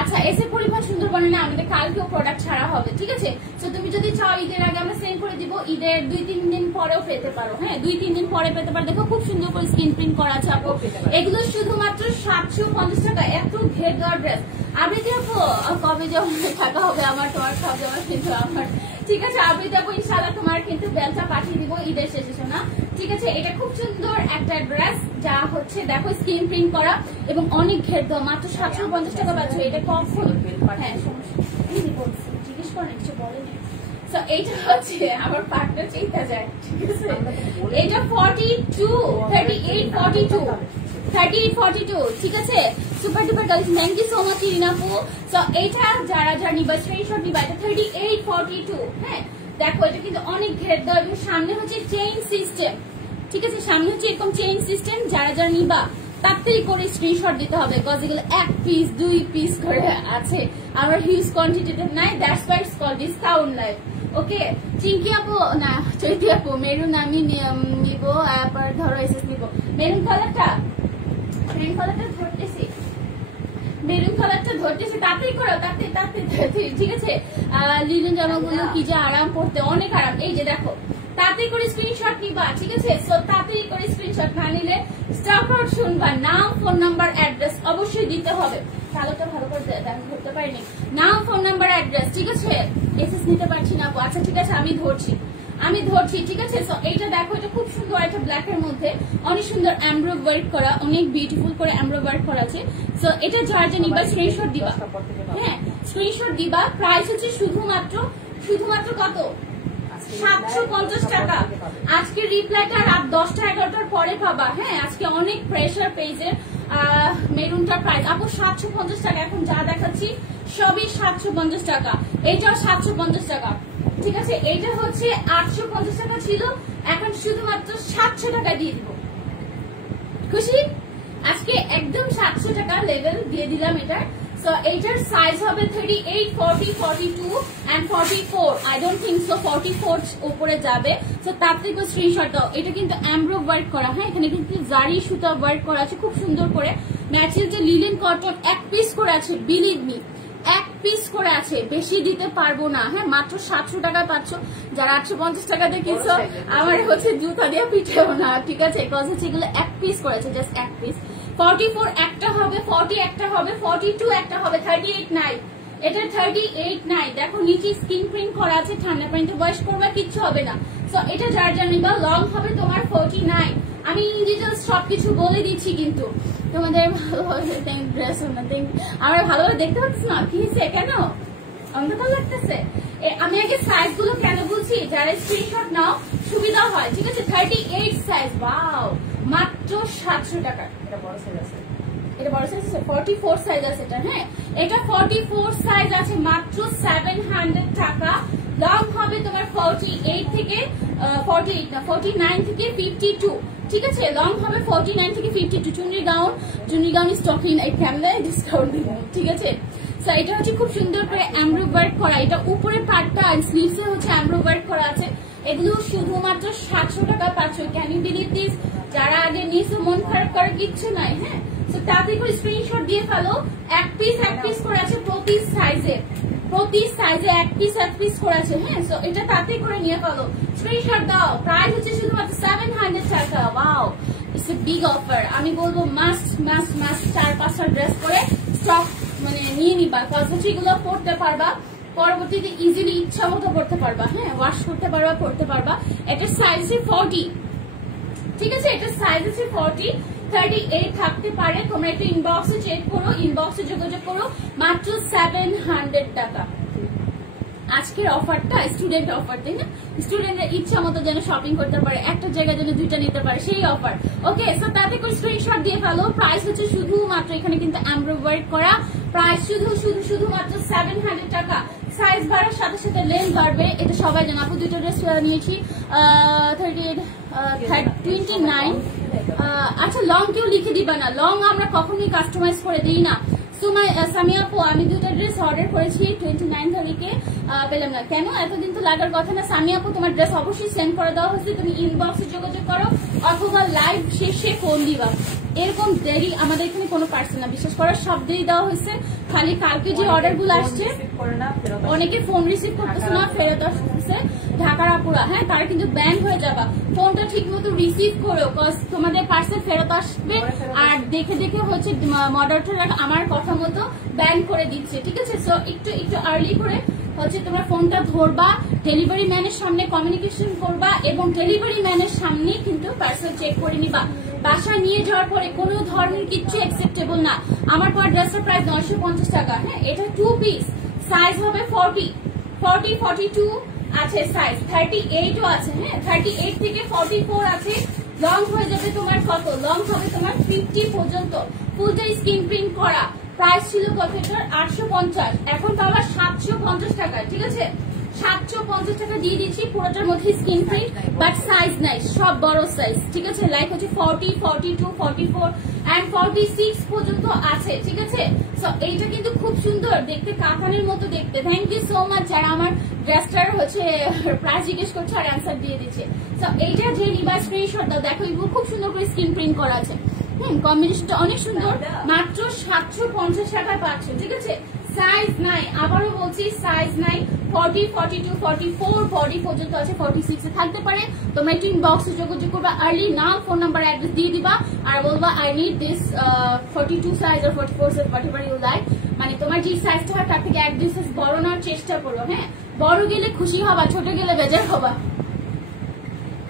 আচ্ছা এসে পরিবহন সুন্দরবনে না, আমাদের কালকেও প্রোডাক্ট ছাড়া হবে, ঠিক আছে। তো তুমি যদি চাও ঈদের আগে আমরা সেন্ড করে দিব, ঈদের 2-3 দিন পরেও পেতে পারো, হ্যাঁ 2-3 দিন পরে পেতে পারো। দেখো খুব সুন্দর করে স্ক্রিন প্রিন্ট করা আছে আপু। এগুলো শুধুমাত্র 750 টাকা। এত ঘের দেওয়ার ড্রেস। আমি যাবো কবে যাবো টাকা হবে আমার, তোমার সব যাওয়ার কিন্তু আমার, ঠিক আছে। আমি যাবো ইনশাল্লাহ, তোমার কিন্তু বেলটা পাঠিয়ে দিব ঈদের শেষে না, ঠিক আছে। এটা খুব সুন্দর একটা ড্রেস, যা হচ্ছে দেখো স্ক্রিন প্রিন্ট করা এবং অনেক ঘের দেওয়া, মাত্র 750 টাকা পাচ্ছ। এটা কখন, হ্যাঁ সমস্যা জিজ্ঞেস করেন, কিছু বলেনি। এইটা হচ্ছে আমার পার্টটা চিন্তা যায়, ঠিক আছে। এটা 38-42, ঠিক আছে। Super duper collection. Thank you so much ইরিনাপু। সো এইটা যারা যারা নিবা স্ক্রিনশট নিবা, এটা 38-42, হ্যাঁ দেখো এটা কিন্তু অনেক ঘের দেওয়া এবং সামনে হচ্ছে চেইন সিস্টেম, ঠিক আছে। সামনে হচ্ছে এরকম চেইন সিস্টেম। যারা যারা নিবা তাড়াতাড়ি করে স্ক্রিনশট দিতে হবে, বিকজ এগুলো 1 পিস 2 পিস করে আছে, আমার হিউজ কোয়ান্টিটিতে নাই, that's why it's called discount live. Okay Chinki আপু না চৈতি আপু, মেরুন আমি নিব, তারপর ধরো এসএস নিব। মেরুন কালারটা ধরতেছি, মেরুন কালারটা ধরতেছি, তাড়াতাড়ি করো, তাড়াতাড়ি, ঠিক আছে। লিনেন জামাগুলো কি যে আরাম পড়তে, অনেক আরাম। এই যে দেখো তাড়াতাড়ি করে স্ক্রিনশট নিবা, ঠিক আছে। সো তাড়াতাড়ি করে স্ক্রিনশট না নিলে স্টক আউট শুনবা। নাম, ফোন নাম্বার, অ্যাড্রেস অবশ্যই দিতে হবে। তাহলে ভালো করে ধরতে পারিনি, নাম, ফোন নাম্বার, অ্যাড্রেস, ঠিক আছে। এসএস নিতে পারছি না, আচ্ছা ঠিক আছে আমি ধরছি, ঠিক আছে। সো এইটা দেখো, এটা খুব সুন্দর একটা ব্ল্যাক এর মধ্যে অনেক সুন্দর এমব্রয়ডারি ওয়ার্ক করা, অনেক বিউটিফুল করে এমব্রয়ডারি ওয়ার্ক করা আছে। সো এটা যার যে নিবা স্ক্রিনশট দিবা, হ্যাঁ স্ক্রিনশট দিবা। প্রাইস হচ্ছে শুধুমাত্র কত? 750 টাকা। আজকে রিপ্লাইটা রাত 10টা-11টার পরে পাবা, হ্যাঁ আজকে অনেক প্রেসার পেজে। মেরুনটার প্রাইস আপু 750 টাকা। এখন যা দেখাচ্ছি সবই 750 টাকা। এইটাও 750 টাকা, ঠিক আছে। এইটা হচ্ছে 850 টাকা ছিল, এখন শুধুমাত্র 700 টাকা দিয়ে দিব। খুশি? আজকে একদম 700 টাকা লেভেল দিয়ে দিলাম এটা। সো এইটার সাইজ হবে 38, 40, 42 and 44। I don't think so 44 উপরে যাবে। সো তার থেকে স্ক্রিনশট দাও। এটা কিন্তু এমব্রয়ডারি ওয়ার্ক করা, হ্যাঁ এখানে কিন্তু জারি সুতা ওয়ার্ক করা আছে খুব সুন্দর করে। ম্যাটেরিয়ালটা লিনেন কটন, 1 পিস করে আছে, বিলিভ মি 1 পিস করে আছে, বেশি দিতে পারবো না, হ্যাঁ মাত্র 700 টাকায় পাচ্ছ। যারা 850 টাকা দিয়ে কিনছো আমার হচ্ছে জুতা দিয়ে পিঠেও না, ঠিক আছে। কজ হচ্ছে এগুলো 1 পিস করেছে, জাস্ট 1 পিস। 44 একটা হবে, 40 একটা হবে, 42 একটা হবে, 38 নাই। এটা 38 নাই। দেখো নিচে স্ক্রিন প্রিন্ট করা আছে, ঠান্ডা পানিতে ওয়াশ করবা কিচ্ছু হবে না। সো এটা যার যার নিবা, লং হবে তোমার 49। আমি ইন ডিটেইলস সবকিছু বলে দিচ্ছি, কিন্তু তোমাদের ভালোভাবে ড্রেস আমরা ভালোভাবে দেখতে পাচ্ছি না, কি হয়েছে কেন অন্ধকার লাগতেছে? আমি আগে সাইজ গুলো কেন বলছি, যারা স্ক্রিনশট নাও সুবিধা হয়, ঠিক আছে। 38 সাইজ, ওয়াও মাত্র 700 টাকা। এটা বড় সাইজ আছে, 44 সাইজ আছে এটা, হ্যাঁ এটা 44 সাইজ আছে, মাত্র 700 টাকা। লং হবে তোমার 48 থেকে 48 না 49 থেকে 52, ঠিক আছে? লং হবে 49 থেকে 52। চুন্নি গাউন স্টকিং এই ক্যামেরায় ডিসকাউন্ট দিব, ঠিক আছে? সো এটা হচ্ছে খুব সুন্দর করে এমব্রয়ডারি ওয়ার্ক করা, এটা উপরের পার্টটা আর স্লিভসে হচ্ছে এমব্রয়ডারি ওয়ার্ক করা আছে। এগুলো শুধুমাত্র 700 টাকা পাচ্ছ। Can you believe this? যারা আগে নিয়েছো মন খারাপ করার কিচ্ছু নাই, হ্যাঁ? সো তাতে করে স্ক্রিনশট দিয়ে ফেলো। এক পিস করে আছে প্রতি সাইজে এক পিস করে আছে, হ্যাঁ? সো এটা তাতে করে নিয়ে ফেলো, স্ক্রিনশট দাও। প্রাইস হচ্ছে শুধুমাত্র 700 টাকা। Wow, it's a big offer. আমি বলবো মাস্ট 4-5টা ড্রেস করে স্টক মানে নিয়ে নিবা, কজ হচ্ছে এগুলো পড়তে পারবা, পরবর্তীতে ইজিলি ইচ্ছা মতো পড়তে পারবা, হ্যাঁ? ওয়াশ করতে পারবা, পড়তে পারবা। এটা সাইজ 40, ঠিক আছে? এটা সাইজ আছে 40, 38 থাকতে পারে। তোমরা একটু ইনবক্সে চেক করো, ইনবক্সে যোগাযোগ করো। মাত্র 700 টাকা আজকের অফারটা, স্টুডেন্ট অফার, তাই না? স্টুডেন্টের ইচ্ছা মতো যেন শপিং করতে পারে, একটা জায়গায় যেন 2টা নিতে পারে, সেই অফার। ওকে, সো তাতে করে স্ক্রিনশট দিয়ে ফেলো। প্রাইস হচ্ছে শুধুমাত্র, এখানে কিন্তু এমব্রয়ডারি ওয়ার্ক করা, প্রাইস শুধুমাত্র 700 টাকা। সাইজ বাড়ার সাথে সাথে লেন্থ বাড়বে, এটা সবাই জানো। আপু 2টা ড্রেস নিয়েছি, 29। আচ্ছা, লং কেউ লিখে দিবা না, লং আমরা কখনোই কাস্টমাইজ করে দিই না। সামিয়া আপু, আমি 2টা ড্রেস অর্ডার করেছি 29 তারিখে, পেলাম না কেন? এতদিন তো লাগার কথা না। সামিয়া আপু, তোমার ড্রেস অবশ্যই সেন্ড করে দেওয়া হয়েছে, তুমি ইনবক্সে যোগাযোগ করো অথবা লাইভ শেষে ফোন দিবা। এরকম দেরি আমাদের এখানে কোনো পার্সেল না, বিশ্বাস করার সব দেরি দেওয়া হয়েছে। খালি কালকে যে অর্ডার গুলো আসছে, অনেকে ফোন রিসিভ করতেছে না, ফেরত আসতেছে। ঢাকার আপুরা, হ্যাঁ, তারা কিন্তু ব্যান হয়ে যাবা। ফোনটা ঠিক মতো রিসিভ করো, কজ তোমাদের পার্সেল ফেরত আসবে। আর দেখে হচ্ছে মডারেটর আমার কথা মতো ব্যান করে দিচ্ছে, ঠিক আছে? সো একটু আর্লি করে হচ্ছে তোমরা ফোনটা ধরবা, ডেলিভারি ম্যানের সামনে কমিউনিকেশন করবা এবং ডেলিভারি ম্যানের সামনে কিন্তু পার্সেল চেক করে নিবা। বাসায় নিয়ে যাওয়ার পরে কোনো ধরনের কিচ্ছু অ্যাকসেপ্টেবল না। আমার পর ড্রেসের প্রাইস 950 টাকা, হ্যাঁ? এটা 2 পিস, সাইজ হবে 40, 42 আছে, সাইজ 38ও আছে, হ্যাঁ? 38 থেকে 44 আছে। লং হয়ে যাবে তোমার কত? লং হবে তোমার 50 পর্যন্ত, ফুলটা স্ক্রিন প্রিন্ট করা। প্রাইস ছিল কত? 850, এখন পাবা 750 টাকা, ঠিক আছে? 750 টাকা দিয়ে দিচ্ছি, পুরোটার মধ্যে স্ক্রিন প্রিন্ট, বাট সাইজ নাই, সব বড় সাইজ, ঠিক আছে? লাইক হচ্ছে 40, 42, 44 এন্ড 46 পর্যন্ত আছে, ঠিক আছে? সো এইটা কিন্তু খুব সুন্দর দেখতে, কাফনের মতো দেখতে। থ্যাংক ইউ সো মাচ যারা আমার ড্রেসটার হচ্ছে প্রাইস জিজ্ঞেস করছে আর অ্যান্সার দিয়ে দিচ্ছে। সো এইটা যে নিবা স্ক্রিনশট দাও, দেখো এগুলো খুব সুন্দর করে স্ক্রিন প্রিন্ট করা আছে, কম্বিনেশনটা অনেক সুন্দর। মাত্র 750 টাকা পাচ্ছ, ঠিক আছে? সাইজ নাই, আবারও বলছি সাইজ নাই। 40, 42, 44, 40 পর্যন্ত আছে, 46 এ থাকতে পারে। তোমরা একটু ইনবক্সে যোগাযোগ করবা, আর্লি নাম, ফোন নাম্বার, অ্যাড্রেস দিয়ে দিবা আর বলবা আই নিড দিস 42 সাইজ আর 44 সাইজ, হোয়াটএভার ইউ লাইক। মানে তোমার যে সাইজটা হয় তার থেকে 1-2 সাইজ বড় নেওয়ার চেষ্টা করো, হ্যাঁ? বড় গেলে খুশি হবা, ছোট গেলে বেজার হবা,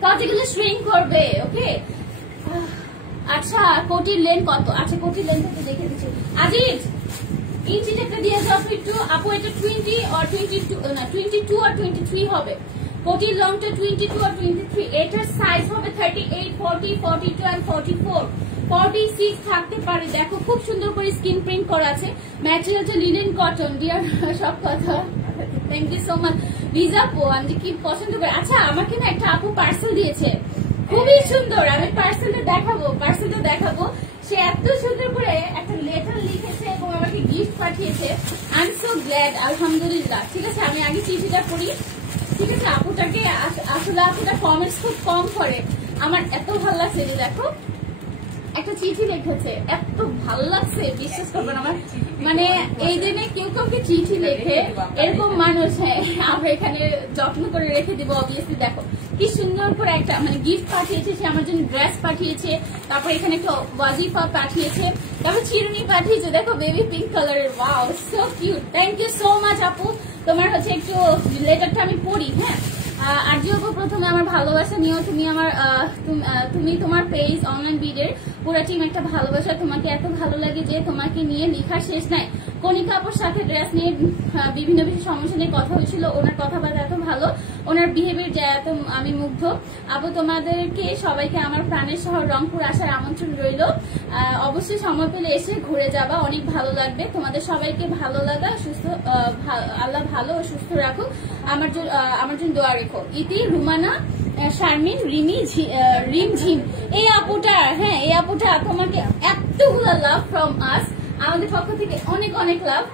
কাজ এগুলো শ্রিঙ্ক করবে, ওকে? আচ্ছা, কোটির লেন্থ কত? আচ্ছা, কোটির লেন্থ একটু দেখে দিচ্ছি। আজিজ, ইঞ্চি একটা দিয়ে যাও একটু। আপু এটা 20 আর 22 না, 22 আর 23 হবে। কোটির লংটা 22 আর 23, এটার সাইজ হবে 38, 40, 42 এন্ড 44, 46 থাকতে পারে। দেখো খুব সুন্দর করে স্ক্রিন প্রিন্ট করা আছে, ম্যাটেরিয়ালটা লিনেন কটন। ডিয়ার সব কথা, থ্যাংক ইউ সো মাচ। রিজা পো, আমি কি পছন্দ করি। আচ্ছা, আমাকে না একটা আপু পার্সেল দিয়েছে, খুবই সুন্দর। আমি পার্সেলটা দেখাবো। সে এত সুন্দর করে একটা লেটার লিখেছে এবং আমাকে গিফট পাঠিয়েছে। আই এম সো গ্ল্যাড, আলহামদুলিল্লাহ। ঠিক আছে, আমি আগে চিঠিটা পড়ি, ঠিক আছে? আপুটাকে আসলে আপুটা কমেন্টস খুব কম করে, আমার এত ভালো লাগছে যে দেখো একটা চিঠি লিখেছে, এত ভালো লাগছে, বিশ্বাস করবেন। আমার মানে এই দিনে কেউ কাউকে চিঠি লেখে, এরকম মানুষ, হ্যাঁ, আমরা এখানে যত্ন করে রেখে দিব। অবভিয়াসলি দেখো কি সুন্দর করে একটা মানে গিফট পাঠিয়েছে, সে আমার জন্য ড্রেস পাঠিয়েছে, তারপর এখানে একটা ওয়াজিফা পাঠিয়েছে, তারপর চিরুনি পাঠিয়েছে, দেখো বেবি পিঙ্ক কালারের। Wow, so cute. Thank you so much আপু। তোমার হচ্ছে একটু লেটারটা আমি পড়ি, হ্যাঁ? আর যে প্রথমে আমার ভালোবাসা নিও, তুমি তোমার পেজ অনলাইন বিডের পুরো টিম একটা ভালোবাসা, তোমাকে এত ভালো লাগে যে তোমাকে নিয়ে লেখা শেষ নাই। কণিকা আপুর সাথে ড্রেস নিয়ে বিভিন্ন বিভিন্ন সমস্যা নিয়ে কথা হয়েছিল। ওনার কথাবার্তা এত ভালো, ওনার বিহেভিয়ার যে এত আমি মুগ্ধ। আপু তোমাদেরকে সবাইকে আমার প্রাণের শহর রংপুর আসার আমন্ত্রণ রইল। অবশ্যই সময় পেলে এসে ঘুরে যাবা, অনেক ভালো লাগবে। তোমাদের সবাইকে ভালো লাগা, সুস্থ আল্লাহ ভালো ও সুস্থ রাখুক, আমার জন্য দোয়া রেখো। ইতি রুমানা শারমিন রিমঝিম এই আপুটা, হ্যাঁ এই আপুটা তোমাকে এতগুলো লাভ ফ্রম আস, আমাদের পক্ষ থেকে অনেক অনেক love.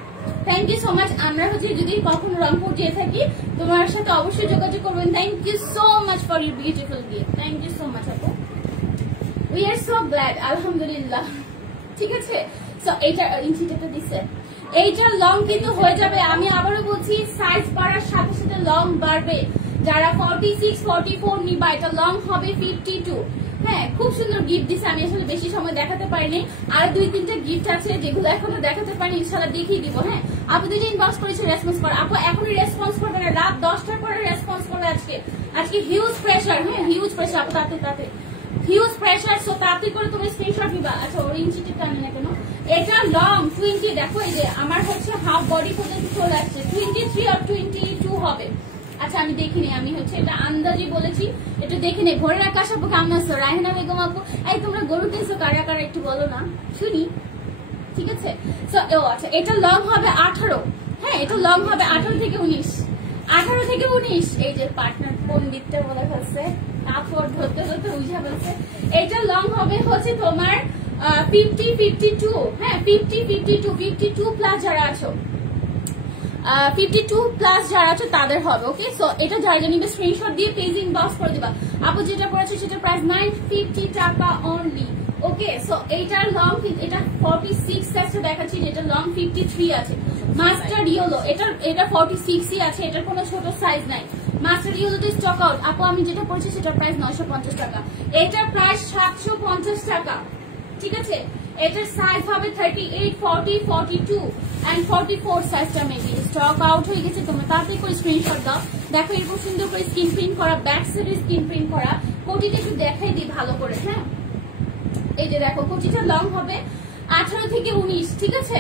Thank you so much. আমরা হচ্ছে যদি কখনো রংপুর যেয়ে থাকি তোমার সাথে অবশ্যই যোগাযোগ করবেন। Thank you so much for your beautiful gift. Thank you so much আপু, উই আর সো গ্ল্যাড, আলহামদুলিল্লাহ। ঠিক আছে, সো এইটা ইঞ্চিটা দিচ্ছে, এইটা লং কিন্তু হয়ে যাবে। আমি আবারও বলছি সাইজ বাড়ার সাথে সাথে লং বাড়বে। যারা 46, 44 নিবা এটা লং হবে 52। হ্যাঁ, খুব সুন্দর গিফট দিচ্ছে। আমি আসলে বেশি সময় দেখাতে পারিনি, আর 2-3টা গিফট আছে যেগুলো এখনো দেখাতে পারিনি, ইনশাআল্লাহ দেখিয়ে দিব। হ্যাঁ, আপু যদি ইনবক্স করেছে রেসপন্স করো, আপু এখনই রেসপন্স করবে না, রাত 10টার পরে রেসপন্স করবে। আজকে হিউজ প্রেশার, হ্যাঁ হিউজ প্রেশার আপু, তাতে হিউজ প্রেশার। সো তাড়াতাড়ি করে তুমি স্ক্রিনশট নিবা। আচ্ছা ওর ইঞ্চিটা টানি না কেন? এটা লং 20, দেখো এই যে আমার হচ্ছে হাফ বডি পর্যন্ত চলে আসছে। 23 আর 22 হবে। আচ্ছা আমি দেখিনি, আমি হচ্ছে এটা আন্দাজি বলেছি, একটু দেখে নে। ভোরের আকাশ আপু কেমন আছো? রায়হানা বেগম আপু, এই তোমরা গরু কিনছো কারা কারা একটু বলো না শুনি। ঠিক আছে, আচ্ছা এটা লং হবে 18। হ্যাঁ এটা লং হবে 18 থেকে 19, 18 থেকে 19। এই যে পার্টনার পন্ডিতটা বলে ফেলছে, কাপড় ধরতে ধরতে বুঝে ফেলছে। এটা লং হবে হচ্ছে তোমার 50, 52। হ্যাঁ 50, 52 প্লাস যারা আছো, 52 প্লাস যারা আছে তাদের হবে। ওকে, সো এটা যারা নিবে স্ক্রিনশট দিয়ে পেজ ইনবক্স করে দিবা। আপু যেটা পড়েছে সেটা প্রাইস 950 টাকা অনলি। ওকে, সো এইটার লং, এটা 46 সাইজটা দেখাচ্ছি, যেটা লং 53 আছে। মাস্টার ইয়েলো, এটা 46ই আছে, এটার কোনো ছোট সাইজ নাই। মাস্টার ইয়েলোতে স্টক আউট। আপু আমি যেটা পড়েছি সেটার প্রাইস 950 টাকা, এটার প্রাইস 750 টাকা। ঠিক আছে, এটার সাইজ হবে 38, 40, 42 and 44 সাইজটা মেবি স্টক আউট হয়ে গেছে। তোমরা তাড়াতাড়ি করে স্ক্রিনশট দাও। দেখো এরকম সুন্দর করে স্ক্রিন প্রিন্ট করা, ব্যাক সাইডে স্ক্রিন প্রিন্ট করা। কোটিটা একটু দেখাই দিই ভালো করে। হ্যাঁ এই যে দেখো কোটিটা লং হবে 18 থেকে 19। ঠিক আছে,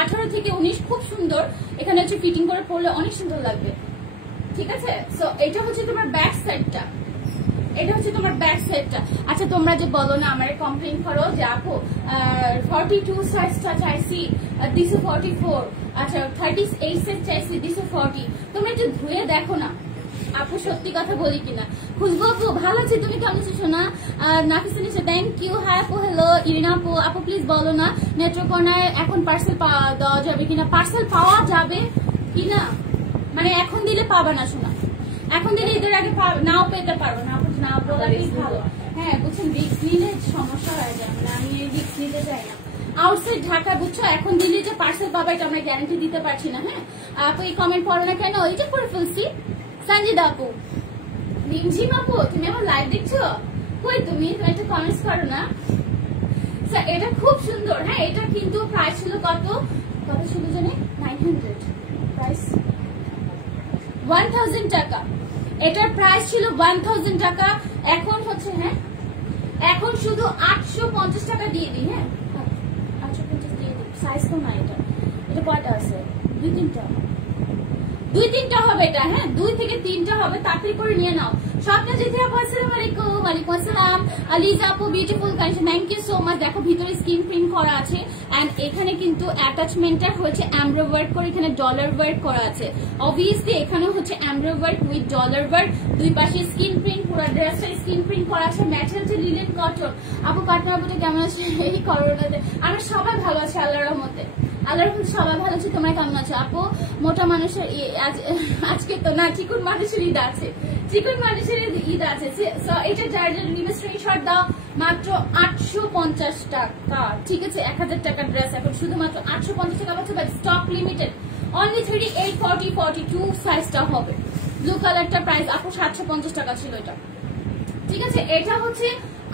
18 থেকে 19 খুব সুন্দর। এখানে হচ্ছে ফিটিং করে পরলে অনেক সুন্দর লাগবে। ঠিক আছে, সো এটা হচ্ছে তোমার ব্যাক সাইডটা, এটা হচ্ছে তোমার ব্যাক সাইডটা। আচ্ছা তোমরা যে বলো না, আমার কমপ্লেন করো যে আপু 42 সাইজটা চাইছি, দিস 44। আচ্ছা 38 সাইজ চাইছি, দিস 40। তোমরা একটু ধুয়ে দেখো না আপু সত্যি কথা বলি কিনা। খুশবু আপু ভালো আছে, তুমি কেমন আছো সোনা? নাফিসা নিশা থ্যাংক ইউ। হ্যাঁ আপু হ্যালো। ইরিনা আপু, আপু প্লিজ বলো না নেত্রকোনায় এখন পার্সেল দেওয়া যাবে কিনা? পার্সেল পাওয়া যাবে কিনা মানে এখন দিলে পাবা না সোনা, এখন দিলে ঈদের আগে নাও পেতে পারবো না। না বলাটাই ভালো। হ্যাঁ বুঝছেন, রিস্ক নিলে সমস্যা হয়ে যায়, মানে আমি রিস্ক নিতে চাই না। আউটসাইড ঢাকা বুঝছো, এখন দিলে যে পার্সেল পাবা এটা আমরা গ্যারান্টি দিতে পারছি না। হ্যাঁ আপু এই কমেন্ট পড়ো না কেন? এইটা করে ফেলছি। সঞ্জিদা আপু, রিমঝিম আপু তুমি আমার লাইভ দেখছো? কই তুমি একটা কমেন্টস করো না। এটা খুব সুন্দর। হ্যাঁ এটা কিন্তু প্রাইস ছিল কত ছিল জানি? 900, প্রাইস 1000 টাকা। এটার প্রাইস ছিল 1000 টাকা, এখন হচ্ছে হ্যাঁ এখন শুধু 850 টাকা দিয়ে দিই। হ্যাঁ 850 দিয়ে দিই। সাইজ তো না, এটা কয়টা আছে? 2-3টা হবে এটা। হ্যাঁ 2 থেকে 3টা হবে, তাড়াতাড়ি করে নিয়ে নাও। স্বপ্না জিতি আপু আসসালামু আলাইকুম। ওয়ালাইকুম আসসালাম। আলিজা আপু beautiful collection, thank you so much. দেখো ভিতরে স্ক্রিন প্রিন্ট করা আছে, এন্ড এখানে কিন্তু অ্যাটাচমেন্টটা হচ্ছে এমব্রো ওয়ার্ক করে, এখানে ডলার ওয়ার্ক করা আছে। অবভিয়াসলি এখানে হচ্ছে এমব্রো ওয়ার্ক উইথ ডলার ওয়ার্ক, দুই পাশে স্ক্রিন প্রিন্ট, পুরো ড্রেসটা স্ক্রিন প্রিন্ট করা আছে। ম্যাটেরিয়ালটা লিনেন কটন। আপু পার্টনার আপুটা কেমন আছে এই করোনাতে? আমরা সবাই ভালো আছি আল্লাহর রহমতে, আল্লাহর রহমতে সবাই ভালো আছে। তোমরা কেমন আছো আপু? মোটা মানুষের আজকে তো না, চিকুন মানুষের ঈদ আছে, চিকুন মানুষের ঈদ আছে। এটা যার জন্য নিবে স্ক্রিনশট দাও। মাত্র 850 টাকা। ঠিক আছে, 1000 টাকার ড্রেস এখন শুধুমাত্র 850 টাকা পাচ্ছে, বাট স্টক লিমিটেড। অনলি 38, 40, 42 সাইজটা হবে। ব্লু কালারটা প্রাইস আপু 750 টাকা ছিল এটা। ঠিক আছে, এটা হচ্ছে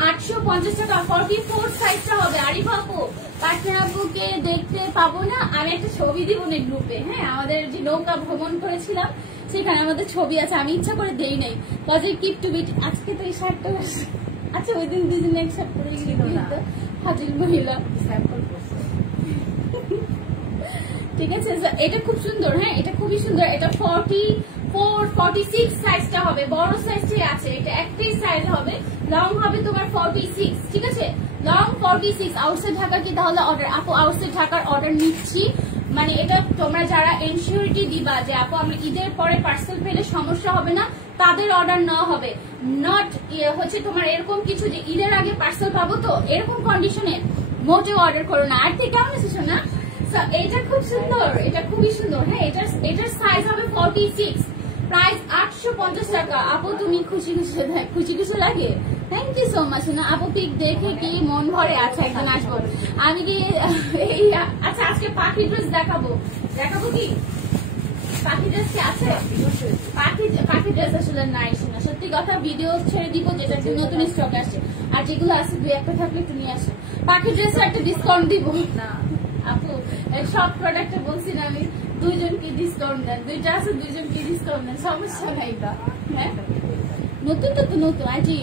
850 টাকা। 44 সাইজটা হবে। আরিফা আপু, পাটনা আপুকে দেখতে পাবো না, আমি একটা ছবি দিব না গ্রুপে। হ্যাঁ আমাদের যে নৌকা ভ্রমণ করেছিলাম সেখানে আমাদের ছবি আছে, আমি ইচ্ছা করে দেই নাই। কজে কিপ টু বিট। আজকে তো এই শার্টটা, আচ্ছা ওই দিন দুজনে এক শার্ট পরে গেছিল হাজির মহিলা। ঠিক আছে, এটা খুব সুন্দর। হ্যাঁ, এটা খুবই সুন্দর। এটা 44 46 সাইজটা হবে, বড় সাইজটাই আছে। এটা একটাই সাইজ হবে, লং হবে তোমার 46। ঠিক আছে, লং 46। আউটসাইড ঢাকা কি তাহলে অর্ডার? আপু আউটসাইড ঢাকার অর্ডার নিচ্ছি, মানে এটা তোমরা যারা এনশিওরিটি দিবা যে আপু আমরা ঈদের পরে পার্সেল পেলে সমস্যা হবে না, তাদের অর্ডার নেওয়া হবে। নট হচ্ছে তোমার এরকম কিছু যে ঈদের আগে পার্সেল পাবো, তো এরকম কন্ডিশনে মোটেও অর্ডার করো না। আর ঠিক কেমন আছে শোনা? এটা খুব সুন্দর, এটা খুবই সুন্দর। হ্যাঁ, এটার সাইজ হবে 46, প্রাইস 850 টাকা। আপু তুমি খুশি খুশি লাগে? থ্যাংক ইউ সো মাচ না আপু। পিক দেখে কি মন ভরে? আচ্ছা একদিন আসবো আমি কি। আচ্ছা আজকে পাখি ড্রেস দেখাবো কি? পাখি ড্রেস কি আছে? পাখি ড্রেস আসলে নাই শোনা, সত্যি কথা। ভিডিও ছেড়ে দিব যেটা নতুন স্টক আসছে, আর যেগুলো আছে দুই একটা থাকলে একটু নিয়ে আসো। পাখি ড্রেসে একটা ডিসকাউন্ট দিব না আপু, সব প্রোডাক্টে বলছি না আমি, দুইজনকে ডিসকাউন্ট দেন, দুইটা আছে দুইজনকে ডিসকাউন্ট দেন, সমস্যা নাই। হ্যাঁ, নতুনটা তো নতুন। আজই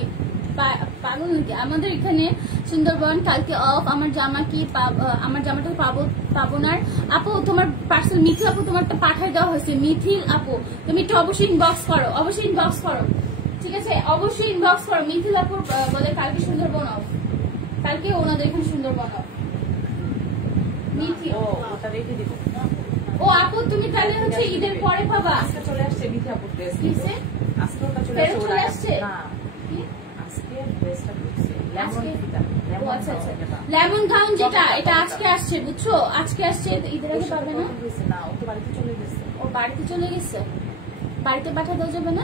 পাগল নাকি? আমাদের এখানে সুন্দরবন কালকে অফ। আমার জামা কি আমার জামাটা পাবো না। আপু তোমার পার্সেল মিথিল আপু তোমারটা পাঠাই দেওয়া হয়েছে। মিথিল আপু তুমি একটু অবশ্যই ইনবক্স করো, অবশ্যই ইনবক্স করো। ঠিক আছে, অবশ্যই ইনবক্স করো। মিথিল আপুর বলে কালকে সুন্দরবন অফ, কালকে ওনাদের এখানে সুন্দরবন অফ। মিথিল ও আপু তুমি তাহলে হচ্ছে ঈদের পরে পাবা। আজকে চলে আসছে মিথি আপুর ড্রেস, আজকে ওটা চলে আসছে না, আজকে ড্রেসটা ঢুকছে লেমন গাউন যেটা, এটা আজকে আসছে বুঝছো, আজকে আসছে। ঈদের আগে পাবে না? না, ও তো বাড়িতে চলে গেছে। ও বাড়িতে চলে গেছে, বাড়িতে পাঠা দেওয়া যাবে না?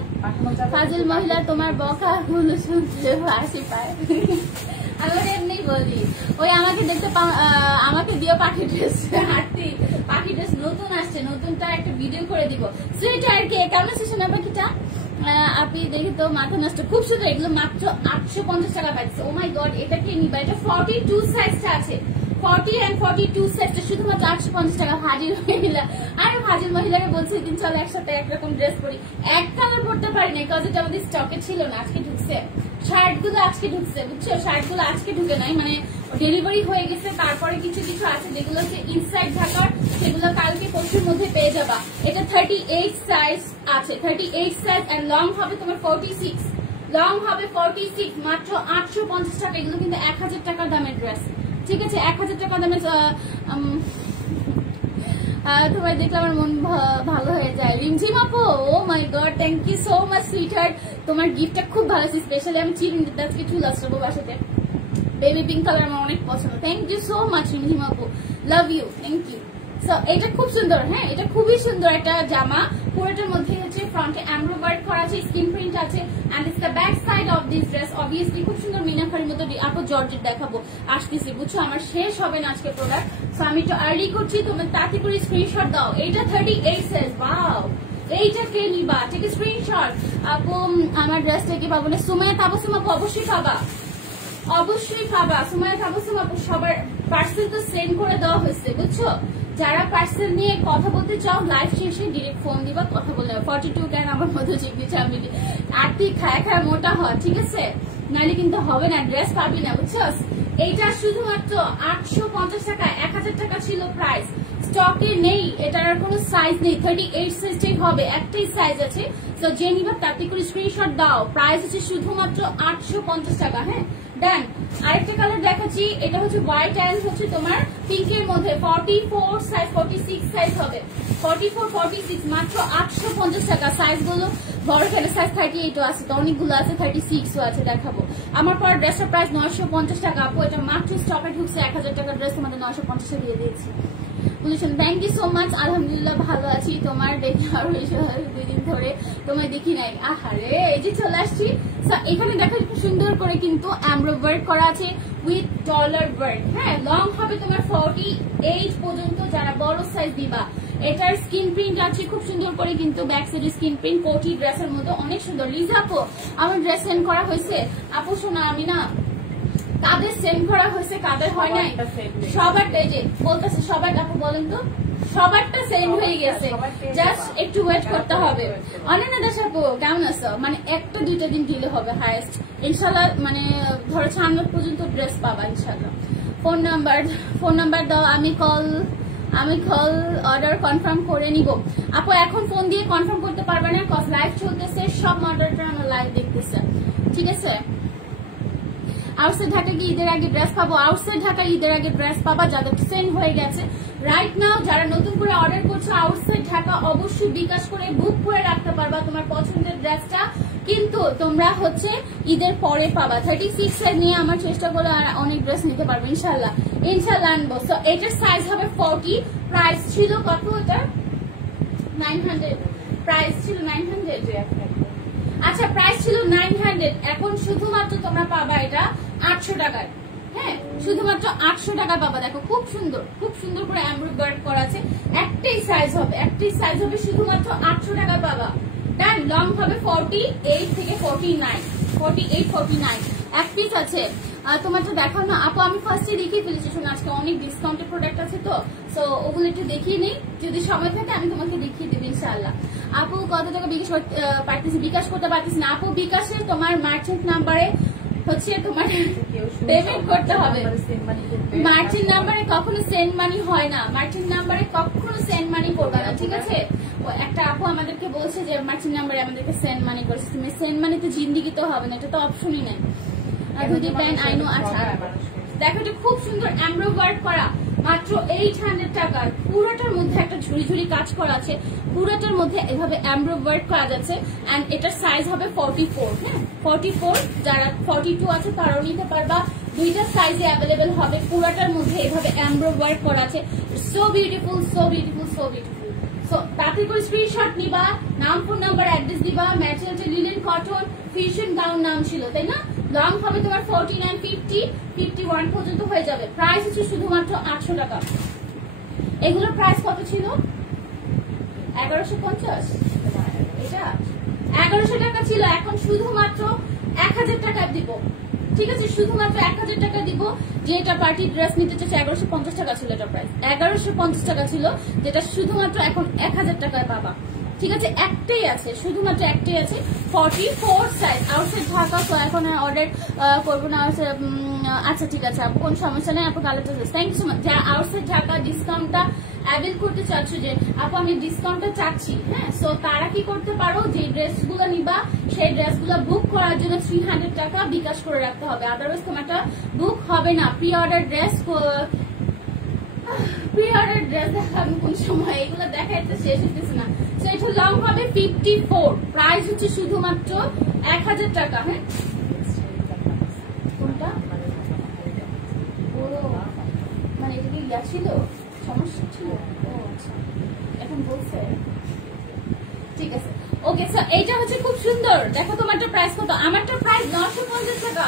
ফাজিল মহিলা তোমার বকা গুলো শুনতে হাসি পায়। আমি এমনি বলি, ওই আমাকে দেখতে আমাকে দিও পাখি ড্রেস। হাঁটতি পাখি ড্রেস নতুন আসছে, নতুনটা একটা ভিডিও করে দিব। সুইটার কে কেমন আছে সোনা পাখিটা? আপনি দেখি তো মাথা নষ্ট, খুব সুন্দর। এগুলো মাত্র 850 টাকা পাচ্ছে। ও মাই গড, এটা কে নিবা? এটা 42 সাইজটা আছে, 40 and 42 সাইজটা শুধুমাত্র 850 টাকা। হাজির মহিলা, আর হাজির মহিলাকে বলছি দিন চলে একসাথে একরকম ড্রেস পরি। এক কালার পরতে পারি না, বিকজ এটা আমাদের স্টকে ছিল না, আজকে ঢুকছে। শার্ট গুলো আজকে ঢুকছে বুঝছো, শার্ট গুলো আজকে ঢুকে নাই, মানে ডেলিভারি হয়ে গেছে। তারপরে কিছু আছে যেগুলো হচ্ছে ইনসাইড ঢাকার, সেগুলো কালকে পরশুর মধ্যে পেয়ে যাবা। এটা 38 সাইজ আছে, 38 সাইজ, এন্ড লং হবে তোমার 46, লং হবে 46, মাত্র 850 টাকা। এগুলো কিন্তু 1000 টাকার দামের ড্রেস। ঠিক আছে, 1000 টাকা দামের। তোমার দেখলে আমার মন ভালো হয়ে যায়। রিমঝিম আপু, oh my god, thank you so much sweetheart. তোমার গিফটটা খুব ভালো আছে, স্পেশালি আমি চিকেন দিতে আজকে চুল আসবো বাসাতে। বেবি পিঙ্ক কালার আমার অনেক পছন্দ। থ্যাংক ইউ সো মাচ রিমঝিম আপু, লাভ ইউ, থ্যাংক ইউ। এটা খুব সুন্দর। হ্যাঁ, এটা খুবই সুন্দর একটা জামা। পুরোটার মধ্যে হচ্ছে ফ্রন্টে এমব্রয়ডারি করা আছে, স্ক্রিন প্রিন্ট আছে, and it's the back side of this dress. Obviously খুব সুন্দর মিনাকারির মতো। আপু জর্জেট দেখাবো আসতেছি বুঝছো, আমার শেষ হবে না আজকে প্রোডাক্ট, সো আমি একটু আর্লি করছি। তুমি তাতে করে স্ক্রিনশট দাও। এটা 38 সাইজ, ওয়াও। এইটা কে নিবা? ঠিক আছে, স্ক্রিনশট। আপু আমার ড্রেসটা কি পাবো না? সুমাইয়া তাবাসসুম আপু অবশ্যই পাবা, অবশ্যই পাবা। সুমাইয়া তাবাসসুম আপু সবার পার্সেল তো সেন্ড করে দেওয়া হয়েছে বুঝছো। যারা পার্সেল নিয়ে কথা বলতে চাও, লাইভ শেষে ডিরেক্ট ফোন দিবা, কথা বলে। 42 কেন আমার মতো চিকিৎসা আমি আরতি খায় মোটা হয়, ঠিক আছে, নাহলে কিন্তু হবে না, ড্রেস পাবি না বুঝছো। এইটা শুধুমাত্র 850 টাকা, 1000 টাকা ছিল প্রাইস, স্টকে নেই। এটার আর কোনো সাইজ নেই, 38 সাইজটাই হবে, একটাই সাইজ আছে। তো যে নিবা তাতে করে স্ক্রিনশট দাও। প্রাইস হচ্ছে শুধুমাত্র 850 টাকা। হ্যাঁ, ডান। আরেকটা কালার দেখাচ্ছি, এটা হচ্ছে হোয়াইট অ্যান্ড হচ্ছে তোমার পিঙ্কের মধ্যে। 44 সাইজ, 46 সাইজ হবে, 44 46, মাত্র 850 টাকা। সাইজ গুলো বড় খেলে সাইজ 38 আছে, তো অনেকগুলো আছে, 36 আছে, দেখাবো। আমার পর ড্রেসের প্রাইস 950 টাকা। আপু এটা মাত্র স্টকে ঢুকছে, 1000 টাকার ড্রেস তোমাদের 950 দিয়ে দিয়েছি। বুঝেছেন, থ্যাংক ইউ সো মাচ। আলহামদুলিল্লাহ ভালো আছি, তোমার দেখি আরো 2 দিন ধরে তোমায় দেখি নাই। আহারে, এই যে চলে আসছি। এখানে দেখা সুন্দর করে কিন্তু এমব্রয়ডারি করা আছে উইথ ডলার ওয়ার্ক। হ্যাঁ, লং হবে তোমার 48 পর্যন্ত, যারা বড় সাইজ দিবা। এটার স্কিন প্রিন্ট আছে খুব সুন্দর করে, কিন্তু ব্যাক সাইডে স্কিন প্রিন্ট, কোটি ড্রেসের মতো অনেক সুন্দর। লিজা আপু আমার ড্রেস সেন্ড করা হয়েছে। আপু শোনা, আমি না কাদের সেন্ড করা হয়েছে কাদের হয় নাই, সবারটাই যে বলতেছে, সবার আপু বলেন তো, সবারটা সেন্ড হয়ে গেছে, জাস্ট একটু ওয়েট করতে হবে। অনেক দাস আপু কেমন আছো? মানে 1-2 দিন দিলে হবে হাইয়েস্ট, ইনশাল্লাহ। মানে ধরো 6 পর্যন্ত ড্রেস পাবা ইনশাল্লাহ। ফোন নাম্বার দাও, আমি কল আমি কল অর্ডার কনফার্ম করে নিব। আপু এখন ফোন দিয়ে কনফার্ম করতে পারবে না, কজ লাইভ চলতেছে, সব অর্ডারটা আমার লাইভ দেখতেছে, ঠিক আছে। আউটসাইড ঢাকা কি ঈদের আগে ড্রেস পাবো? আউটসাইড ঢাকা ঈদের আগে ড্রেস পাবা, যাদের সেন্ড হয়ে গেছে রাইট নাও। যারা নতুন করে অর্ডার করছো আউটসাইড ঢাকা অবশ্যই বিকাশ করে বুক করে রাখতে পারবা তোমার পছন্দের ড্রেসটা, কিন্তু তোমরা হচ্ছে ঈদের পরে পাবা। 36 সাইজ নিয়ে আমার চেষ্টা করে আর অনেক ড্রেস নিতে পারবে ইনশাল্লাহ, ইনশাল্লাহ আনবো। তো এটার সাইজ হবে 40, প্রাইস ছিল কত? এটা 900, প্রাইস ছিল 900। আচ্ছা প্রাইস ছিল 900, এখন শুধুমাত্র তোমরা পাবা এটা 800 টাকায়। হ্যাঁ শুধুমাত্র 800 টাকা পাবা। দেখো খুব সুন্দর করে এমব্রয়ডারি করা আছে। একটাই সাইজ হবে, শুধুমাত্র 800 টাকা পাবা। ডান। লং হবে 48 থেকে 49, 48, 49। এক পিস আছে। তোমারটা দেখাও না আপু, আমি ফার্স্টে দেখিয়ে ফেলেছি। শোনো আজকে অনেক ডিসকাউন্টেড প্রোডাক্ট আছে তো, সো ওগুলো একটু দেখিয়ে নেই, যদি সময় থাকে আমি তোমাকে দেখিয়ে দেবো ইনশাআল্লাহ। আপু কত টাকা বিকাশ করতে পারতেছি না আপু। বিকাশে তোমার মার্চেন্ট নাম্বারে হচ্ছে তোমার পেমেন্ট করতে হবে। মার্চেন্ট নাম্বারে কখনো সেন্ড মানি হয় না, মার্চেন্ট নাম্বারে কখনো সেন্ড মানি করবে না, ঠিক আছে। একটা আপু আমাদেরকে বলছে যে মার্চেন্ট নাম্বারে আমাদেরকে সেন্ড মানি করছে, তুমি সেন্ড মানি তো জিন্দিগি তো হবে না, এটা তো অপশনই নাই। Hoodie pant I know. আচ্ছা দেখো এটা খুব সুন্দর এমব্রয়ডারি করা, মাত্র 800 টাকা। পুরোটার মধ্যে একটা ঝুড়ি কাজ করা আছে, পুরোটার মধ্যে এভাবে এমব্রয়ডারি করা যাচ্ছে। এন্ড এটার সাইজ হবে 44। হ্যাঁ 44, যারা 42 আছে তারাও নিতে পারবা, দুইটা সাইজে অ্যাভেলেবেল হবে। পুরোটার মধ্যে এভাবে এমব্রয়ডারি করা আছে। So beautiful, so beautiful, so beautiful. So তাতে করে স্ক্রিনশট নিবা, নাম ফোন নাম্বার অ্যাড্রেস দিবা। ম্যাটেরিয়ালটা লিনেন কটন ফিউশন গাউন নাম ছিল তাই না। লং হবে তোমার 49, 50, 51 পর্যন্ত হয়ে যাবে। প্রাইস হচ্ছে শুধুমাত্র 800 টাকা। এগুলোর প্রাইস কত ছিল? 1150। এটা 1100 টাকা ছিল, এখন শুধুমাত্র 1000 টাকা দিব, ঠিক আছে। শুধুমাত্র 1000 টাকা দিব। যেটা পার্টি ড্রেস নিতে চাচ্ছে 1150 টাকা ছিল, এটা প্রাইস 1150 টাকা ছিল, যেটা শুধুমাত্র এখন 1000 টাকায় পাবা, ঠিক আছে। একটাই আছে, শুধুমাত্র একটাই আছে, 44 সাইজ। আউটসাইড ঢাকা, তো এখন অর্ডার করবো না। আচ্ছা ঠিক আছে আপু, কোন সমস্যা নেই আপু। কালারটা থ্যাংক ইউ সো মাচ। যারা আউটসাইড ঢাকা ডিসকাউন্টটা অ্যাভেল করতে চাচ্ছ যে আপু আমি ডিসকাউন্টটা চাচ্ছি, হ্যাঁ, সো তারা কি করতে পারো, যে ড্রেসগুলো নিবা সেই ড্রেসগুলো বুক করার জন্য 300 টাকা বিকাশ করে রাখতে হবে, আদারওয়াইজ তোমারটা বুক হবে না। প্রি অর্ডার ড্রেস দেখাবো কোন সময়, এগুলো দেখাইতে শেষ হইতেছে না। সো এটা লং হবে 54, প্রাইস হচ্ছে শুধুমাত্র 1000 টাকা। হ্যাঁ কোনটা মানে এটা কি ইয়া ছিল, সমস্যা ছিল? ও আচ্ছা এখন বলছে, ঠিক আছে ওকে। সো এইটা হচ্ছে খুব সুন্দর। দেখো তোমারটা প্রাইস কত? আমারটা প্রাইস 950 টাকা,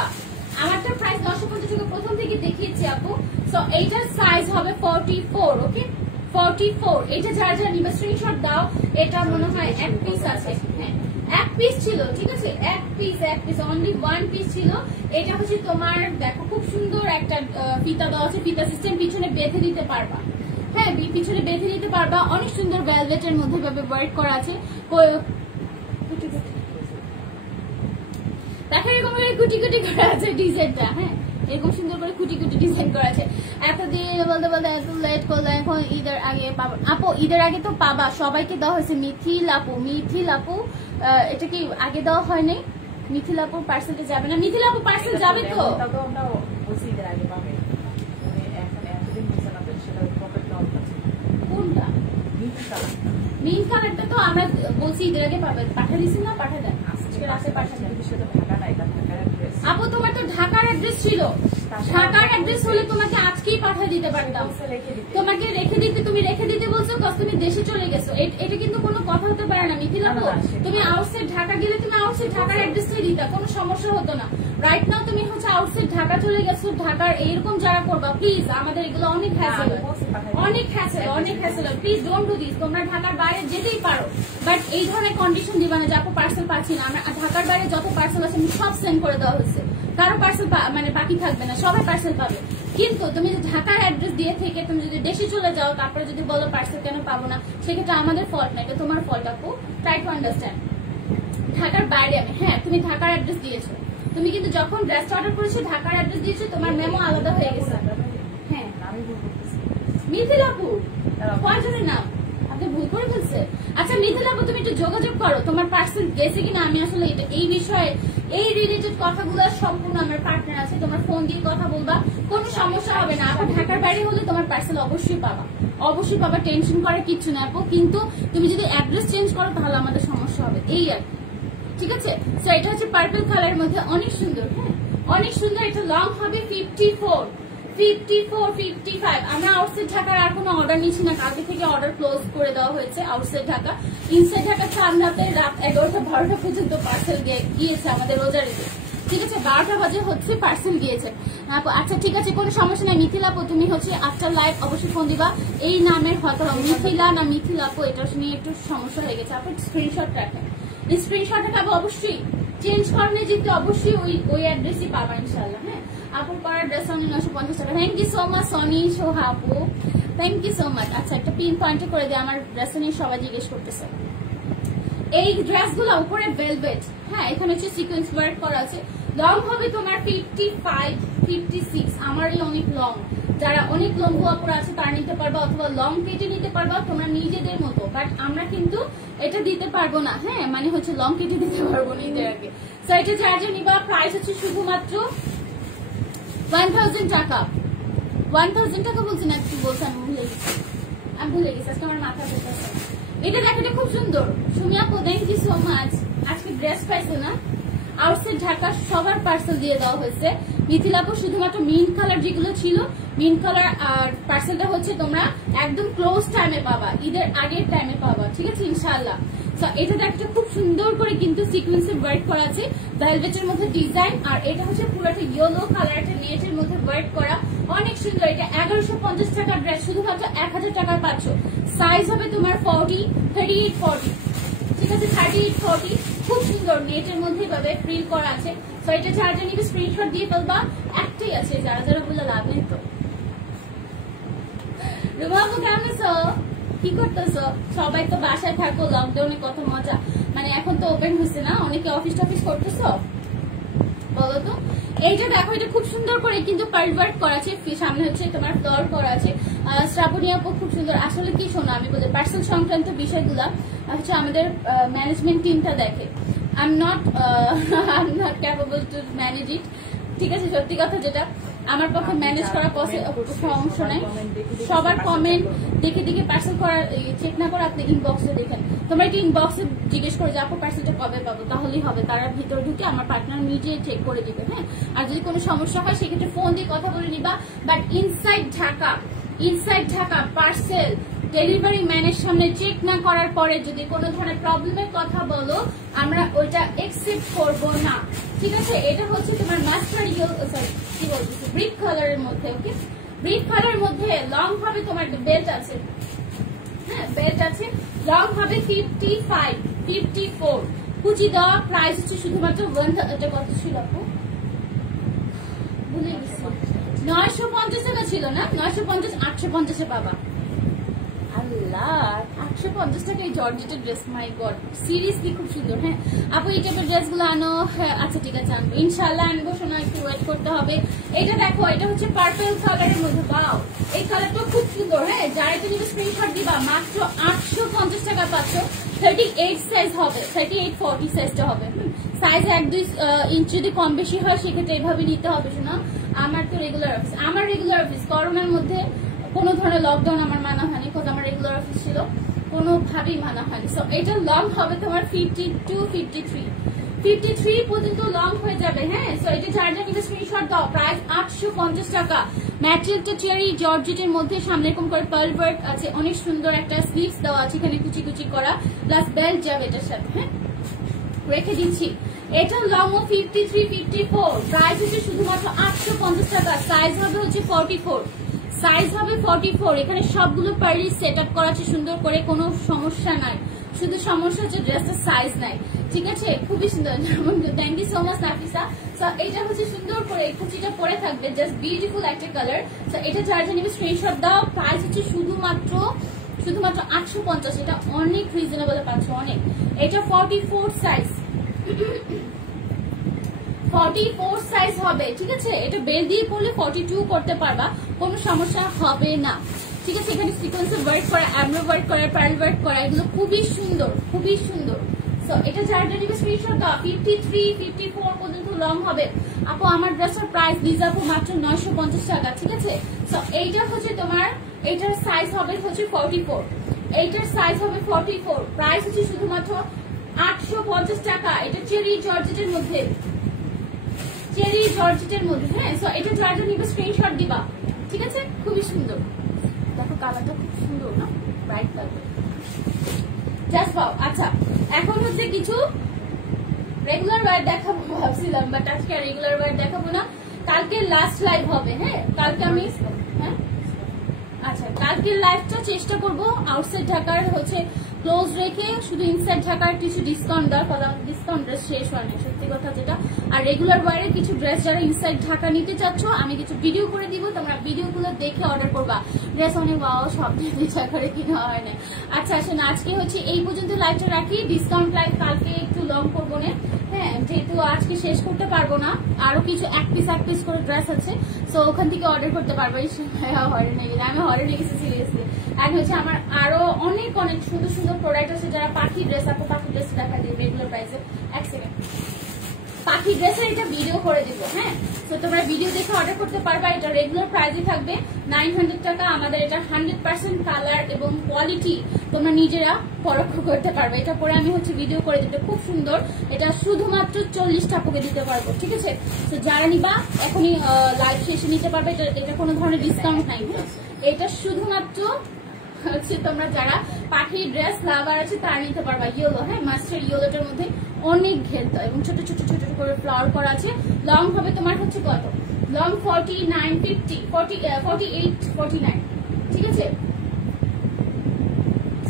আমারটা প্রাইস 950 টাকা প্রথম থেকে দেখিয়েছি আপু। সো এইটার সাইজ হবে 44, ওকে 44। এটা যারা যারা নিবে স্ক্রিনশট দাও। এটা মনে হয় এক পিস আছে, হ্যাঁ এক পিস ছিল, ঠিক আছে, এক পিস অনলি 1 পিস ছিল। এটা হচ্ছে তোমার দেখো খুব সুন্দর একটা ফিতা দেওয়া আছে, ফিতা সিস্টেম, পিছনে বেঁধে দিতে পারবা, হ্যাঁ পিছনে বেঁধে দিতে পারবা। অনেক সুন্দর ভেলভেটের মধ্যে ভাবে ওয়ার্ক করা আছে। দেখো এরকম কুটি কুটি করা আছে ডিজাইনটা, হ্যাঁ এরকম সুন্দর করে কুটি কুটি ডিজাইন করা আছে। এতদিন বলতে বলতে এত লেট করলে, এখন ঈদের আগে পাবা আপু। ঈদের আগে তো পাবা, সবাইকে দেওয়া হয়েছে। মিথিল আপু এটা কি আগে দেওয়া হয় নাই? মিথিল আপু পার্সেলটা যাবে না? মিথিল আপু পার্সেল যাবে তো? কোনটা? মিন কালারটা তো আমরা বলছি ঈদের আগে পাবে, পাঠিয়ে দিচ্ছি না? পাঠিয়ে দেন আপু। তোমার তো ঢাকার অ্যাড্রেস ছিল, ঢাকার অ্যাড্রেস হলে তোমাকে আজকেই পাঠিয়ে দিতে পারতাম। তোমাকে তুমি রেখে দিতে বলছো, তুমি দেশে চলে গেছো, এটা কিন্তু কোনো কথা হতে পারে না মিথিল আপু। তুমি আউটসাইড ঢাকা গেলে তুমি আউটসাইড ঢাকার অ্যাড্রেসটাই দিতা, কোনো সমস্যা হতো না। রাইট নাও তুমি হচ্ছে আউটসাইড ঢাকা চলে গেছো, ঢাকার এইরকম যারা করবা প্লিজ, আমাদের এগুলো অনেক hassle, please don't do this. তোমরা ঢাকার বাইরে যেতেই পারো, বাট এই ধরনের কন্ডিশন দিবা না যে আপু পার্সেল পাচ্ছি না। আমরা ঢাকার বাইরে যত পার্সেল আছে সব সেন্ড করে দেওয়া হচ্ছে, কারো পার্সেল মানে বাকি থাকবে না, সবাই পার্সেল পাবে। কিন্তু তুমি যদি ঢাকার অ্যাড্রেস দিয়ে থেকে তুমি যদি দেশে চলে যাও, তারপরে যদি বলো পার্সেল কেন পাবো না, সেক্ষেত্রে আমাদের ফল্ট না, এটা তোমার ফল্ট আপু। Try to understand. ঢাকার বাইরে আমি, হ্যাঁ তুমি ঢাকার অ্যাড্রেস দিয়েছো, তুমি কিন্তু যখন ড্রেসটা অর্ডার করেছো ঢাকার অ্যাড্রেস দিয়েছো, তোমার মেমো আলাদা হয়ে গেছে। হ্যাঁ মিথিল আপু কয়জনের নাম আপনি ভুল করে ফেলছে? আচ্ছা মিথিলা আপু তুমি একটু যোগাযোগ করো, তোমার পার্সেল গেছে কিনা। আমি আসলে এই বিষয়ে এই রিলেটেড কথাগুলো সম্পূর্ণ আমার পার্টনার আছে, তোমার ফোন দিয়ে কথা বলবা, কোনো সমস্যা হবে না আপু। ঢাকার বাইরে হলে তোমার পার্সেল অবশ্যই পাবা, অবশ্যই পাবা, টেনশন করার কিচ্ছু না আপু। কিন্তু তুমি যদি অ্যাড্রেস চেঞ্জ করো তাহলে আমাদের সমস্যা হবে, এই আর ঠিক আছে। তো এটা হচ্ছে পার্পল কালারের মধ্যে অনেক সুন্দর, হ্যাঁ অনেক সুন্দর। এটা লং হবে 54, 54, 55। আমরা আউটসাইড ঢাকার আর কোনো অর্ডার নিচ্ছি না, কালকে থেকে অর্ডার ক্লোজ করে দেওয়া হয়েছে আউটসাইড ঢাকা। ইনসাইড ঢাকা চার রাতে রাত 11টা 12টা পর্যন্ত পার্সেল গিয়েছে আমাদের রোজারিতে, ঠিক আছে 12টা বাজে হচ্ছে পার্সেল গিয়েছে। আচ্ছা ঠিক আছে কোনো সমস্যা নেই। মিথিলা আপু তুমি হচ্ছে আফটার লাইভ অবশ্যই ফোন দিবা। এই নামের হয়তো মিথিলা না মিথিলা আপু এটা নিয়ে একটু সমস্যা হয়ে গেছে, আপনি স্ক্রিনশট রাখেন, স্ক্রিনশট রাখবো অবশ্যই। চেঞ্জ করলে যেতে অবশ্যই ওই অ্যাড্রেসই পাবা ইনশাল্লাহ। হ্যাঁ আপুর পড়ার ড্রেস অনলি 950 টাকা। Thank you so much Soni Soha আপু, থ্যাংক ইউ সো মাচ। আচ্ছা একটা পিন পয়েন্টে করে দিয়ে আমার ড্রেস নিয়ে সবাই জিজ্ঞেস করতেছে। এই ড্রেসগুলো উপরে ভেলভেট, হ্যাঁ এখানে হচ্ছে সিকোয়েন্স ওয়ার্ক করা আছে। লং হবে তোমার 55, 56। আমারই অনেক লং, যারা অনেক লম্বু আপুরা আছে তারা নিতে পারবা, অথবা লং কেটে নিতে পারবা তোমরা নিজেদের মতো। বাট আমরা কিন্তু এটা দিতে পারবো না, হ্যাঁ মানে হচ্ছে লং কেটে দিতে পারবো না ঈদের আগে। সো এটা যার নিবা প্রাইস হচ্ছে শুধুমাত্র 1000 টাকা। 1000 টাকা বলছি না, কি বলছি আমি ভুলে গেছি আজকে আমার মাথা ব্যথা। এটা দেখো এটা খুব সুন্দর। সুমি আপু থ্যাংক ইউ সো মাচ। আজকে ড্রেস পাইছো না? আউটসাইড ঢাকা সবার পার্সেল দিয়ে দেওয়া হয়েছে। মিথিলা আপু শুধুমাত্র মিন্ট কালার যেগুলো ছিল মিন্ট কালার আর পার্সেলটা হচ্ছে তোমরা একদম ক্লোজ টাইমে পাবা, ঈদের আগের টাইমে পাবা, ঠিক আছে ইনশাআল্লাহ। এটা একটা খুব সুন্দর করে কিন্তু সিকোয়েন্সের ওয়ার্ক করা আছে, ভেলভেটের মধ্যে ডিজাইন। আর এটা হচ্ছে পুরোটা ইয়েলো কালার, একটা নেটের মধ্যে ওয়ার্ক করা, অনেক সুন্দর। এটা 1150 টাকার ড্রেস শুধুমাত্র 1000 টাকার পাচ্ছ। সাইজ হবে তোমার 40, 38, 40, ঠিক আছে 38, 40। খুব সুন্দর নেটের মধ্যে ভাবে ফ্রিল করা আছে। তো এটা যারা নিবে স্ক্রিনশট দিয়ে ফেলবা, একটাই আছে যারা যারা বলে লাভ নেই। তো রুমা আপু কেমন আছো, কি করতেছো? সবাই তো বাসায় থাকো, লকডাউনে কত মজা, মানে এখন তো ওপেন হচ্ছে না, অনেকে অফিস টফিস করতেছো বলো তো। এইটা দেখো এটা খুব সুন্দর করে কিন্তু পার্ল ওয়ার্ক করা আছে, সামনে হচ্ছে তোমার ফ্লোর করা আছে। শ্রাবণী আপু খুব সুন্দর। আসলে কি শোনো আমি বলি পার্সেল সংক্রান্ত বিষয়গুলা হচ্ছে আমাদের ম্যানেজমেন্ট টিমটা দেখে। I am not capable to manage ইট, ঠিক আছে সত্যি কথা যেটা আমার পক্ষে ম্যানেজ করা সমস্যা নাই। সবার কমেন্ট দেখে দেখে পার্সেল করার চেক না করে আপনি ইনবক্সে দেখেন। তোমরা একটু ইনবক্সে জিজ্ঞেস করে যে আপু পার্সেলটা কবে পাবো, তাহলেই হবে। তারা ভিতরে ঢুকে আমার পার্টনার নিজে চেক করে দিবে, হ্যাঁ। আর যদি কোনো সমস্যা হয় সেক্ষেত্রে ফোন দিয়ে কথা বলে নিবা। But inside Dhaka parcel delivery ম্যানের সামনে চেক না করার পরে যদি কোনো ধরনের প্রবলেমের কথা বলো আমরা ওইটা একসেপ্ট করবো না, ঠিক আছে। এটা হচ্ছে তোমার মাস্টার কি বলতেছি ব্রিক কালারের মধ্যে, ওকে ব্রিক কালারের মধ্যে লং হবে তোমার বেল্ট আছে, হ্যাঁ বেল্ট আছে, লং হবে 55, 54। কুচি দেওয়া প্রাইস হচ্ছে শুধুমাত্র 1000 কত ছিল আপু ভুলে গেছি, 950 টাকা ছিল না, 950, 850-এ পাবা। আল্লাহ 850 টাকা এই জর্জেটের ড্রেস, মাই গড সিরিয়াসলি খুব সুন্দর। হ্যাঁ আপু এই টাইপের ড্রেস গুলো আনো, হ্যাঁ আচ্ছা ঠিক আছে আনবো ইনশাল্লাহ, আনবো শোনা, একটু ওয়েট করতে হবে। এটা দেখো এটা হচ্ছে পার্পল কালারের মধ্যে, বাও এই কালারটা খুব সুন্দর। হ্যাঁ যারা এটা নিবে স্ক্রিনশট দিবা, মাত্র 850 টাকা পাচ্ছ। 38 সাইজ হবে, 38, 40 সাইজটা হবে। সাইজ 1-2 ইঞ্চ যদি কম বেশি হয় সেক্ষেত্রে এইভাবে নিতে হবে শোনা। আমার তো রেগুলার অফিস, করোনার মধ্যে কোনো ধরনের লকডাউন আমার মানা হয়নি, কারণ আমার রেগুলার অফিস ছিল, কোনোভাবেই মানা হয়নি। সো এটা লং হবে তোমার 52, 53 পর্যন্ত লং হয়ে যাবে, হ্যাঁ। সো এটা চার্জার কিন্তু স্ক্রিনশট দাও, প্রাইস 850 টাকা। ম্যাটেরিয়ালটা চেরি জর্জেটের মধ্যে, সামনে এরকম করে পার্ল ওয়ার্ক আছে, অনেক সুন্দর একটা স্লিভস দেওয়া আছে, এখানে কুচি কুচি করা, প্লাস বেল্ট যাবে এটার সাথে, হ্যাঁ রেখে দিচ্ছি। এটা লং ও 53, 54, প্রাইস হচ্ছে শুধুমাত্র 850 টাকা। সাইজ হবে হচ্ছে 44, সাইজ হবে 44। এখানে সবগুলো পার্লি সেট আপ করা আছে সুন্দর করে, কোনো সমস্যা নাই, শুধু সমস্যা হচ্ছে ড্রেসের সাইজ নাই, ঠিক আছে। খুবই সুন্দর, thank you so much Nafisa. এটা হচ্ছে সুন্দর করে এই কুচিটা পরে থাকবে, জাস্ট বিউটিফুল একটা কালার। এটা যার জন্য স্ক্রিনশট দাও, প্রাইস হচ্ছে শুধুমাত্র 850। এটা অনেক রিজনেবল পাচ্ছ, অনেক। এটা 44 সাইজ, 44 সাইজ হবে, ঠিক আছে। এটা বেল দিয়ে পরলে 42 করতে পারবা, কোনো সমস্যা হবে না। ঠিক আছে, এখানে সিকোয়েন্সে ওয়ার্ক করা, এমব্রো ওয়ার্ক করা, পার্ল ওয়ার্ক করা, এগুলো খুবই সুন্দর, খুবই সুন্দর। সো এটা যারা নিবে স্ক্রিনশট দাও। 53, 54 পর্যন্ত লং হবে আপু। আমার ড্রেসের প্রাইস দিতে আপু মাত্র 950 টাকা, ঠিক আছে। সো এইটা হচ্ছে তোমার, এইটার সাইজ হবে হচ্ছে 44, এইটার সাইজ হবে 44, প্রাইস হচ্ছে শুধুমাত্র 850 টাকা। এটা চেরি জর্জেটের মধ্যে, চেরি জর্জেটের মধ্যে, হ্যাঁ। সো এটা যারা নিবে স্ক্রিনশট দিবা, ঠিক আছে। খুবই সুন্দর, দেখো কালারটা খুব সুন্দর না, ব্রাইট কালার, জাস্ট ওয়াও। আচ্ছা, এখন হচ্ছে কিছু রেগুলার ওয়্যার দেখাবো ভাবছিলাম, বাট আজকে রেগুলার ওয়্যার দেখাবো না, কালকে লাস্ট লাইভ হবে, হ্যাঁ। কালকে আমি, হ্যাঁ আচ্ছা, কালকের লাইভটা চেষ্টা করবো আউটসাইড ঢাকার হচ্ছে ক্লোজ রেখে শুধু ইনসাইড ঢাকার কিছু ডিসকাউন্ট দেওয়ার, কারণ ডিসকাউন্ট ড্রেস শেষ হয়নি সত্যি কথা যেটা। আর রেগুলার ওয়্যারের কিছু ড্রেস যারা ইনসাইড ঢাকা নিতে চাচ্ছ, আমি কিছু ভিডিও করে দিব, তোমরা ভিডিওগুলো দেখে অর্ডার করবা। ড্রেস অনেক ওয়াও, সব ইচ্ছা করে কিনা হয় না। আচ্ছা আসেন, আজকে হচ্ছে এই পর্যন্ত লাইভটা রাখি, ডিসকাউন্ট লাইভ কালকে একটু লং করবো না, হ্যাঁ, যেহেতু আজকে শেষ করতে পারবো না, আরো কিছু এক পিস করে ড্রেস আছে, সো ওখান থেকে অর্ডার করতে পারবো। হরে নিয়ে গেলে আমি হরে নিয়ে গেছি সিরিয়াসলি। আর হচ্ছে আমার আরো অনেক অনেক সুন্দর সুন্দর প্রোডাক্ট আছে, যারা পাখি ড্রেস, আপু পাখি ড্রেস দেখা দিই রেগুলার প্রাইসে। এক সেকেন্ড, পাখি ড্রেসের এটা ভিডিও করে দিব, হ্যাঁ। তো তোমরা ভিডিও দেখে অর্ডার করতে পারবা। এটা রেগুলার প্রাইসে থাকবে 900 টাকা। আমাদের এটা 100% কালার এবং কোয়ালিটি তোমরা নিজেরা পরখ করতে পারবে। এটা পরে আমি হচ্ছে ভিডিও করে দিতে, খুব সুন্দর। এটা শুধুমাত্র 40 টাকাকে দিতে পারবো, ঠিক আছে। তো যারা নিবা এখনই লাইভ শেষে নিতে পারবে, এটা কোনো ধরনের ডিসকাউন্ট নাই, হ্যাঁ। এটা শুধুমাত্র হচ্ছে তোমরা যারা পাখির ড্রেস লাভার আছে তারা নিতে পারবা। ইয়েলো, হ্যাঁ, মাস্টার ইয়েলোটার মধ্যে অনেক ঘেরতা এবং ছোট ছোট ছোট করে ফ্লাওয়ার করা আছে। লং হবে তোমার হচ্ছে কত, লং 49, 50, 48, 49, ঠিক আছে।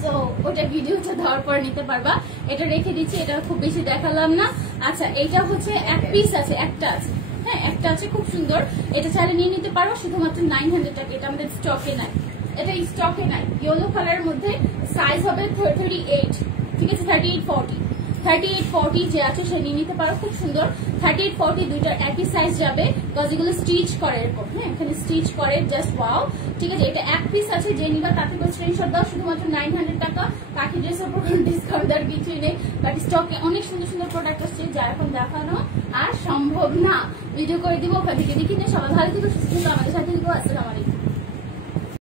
তো ওটা ভিডিওটা দেওয়ার পর নিতে পারবা। এটা রেখে দিচ্ছি, এটা খুব বেশি দেখালাম না। আচ্ছা, এইটা হচ্ছে এক পিস আছে, একটা আছে, হ্যাঁ, একটা আছে, খুব সুন্দর। এটা চাইলে নিয়ে নিতে পারো শুধুমাত্র 900 টাকা। এটা আমাদের স্টকে নাই, এটা স্টকে নাই। ইয়েলো কালারের মধ্যে সাইজ হবে 38, ঠিক আছে। 38, 40 যে আছে সে নিয়ে নিতে পারো, খুব সুন্দর। 38, 40 দুইটার একই সাইজ যাবে, কাজ এগুলো স্টিচ করে এরকম, হ্যাঁ, এখানে স্টিচ করে, জাস্ট ওয়াও, ঠিক আছে। এটা এক পিস আছে, যে নিবা তাকে করে স্ক্রিনশট দাও, শুধুমাত্র 900 টাকা। পাখি ড্রেসের উপর ডিসকাউন্ট আর কিছুই নেই, বাট স্টকে অনেক সুন্দর সুন্দর প্রোডাক্ট আসছে, যা এখন দেখানো আর সম্ভব না। ভিডিও করে দিব, ওখান থেকে দেখি না। সবাই ভালো থেকে সুস্থ, আমাদের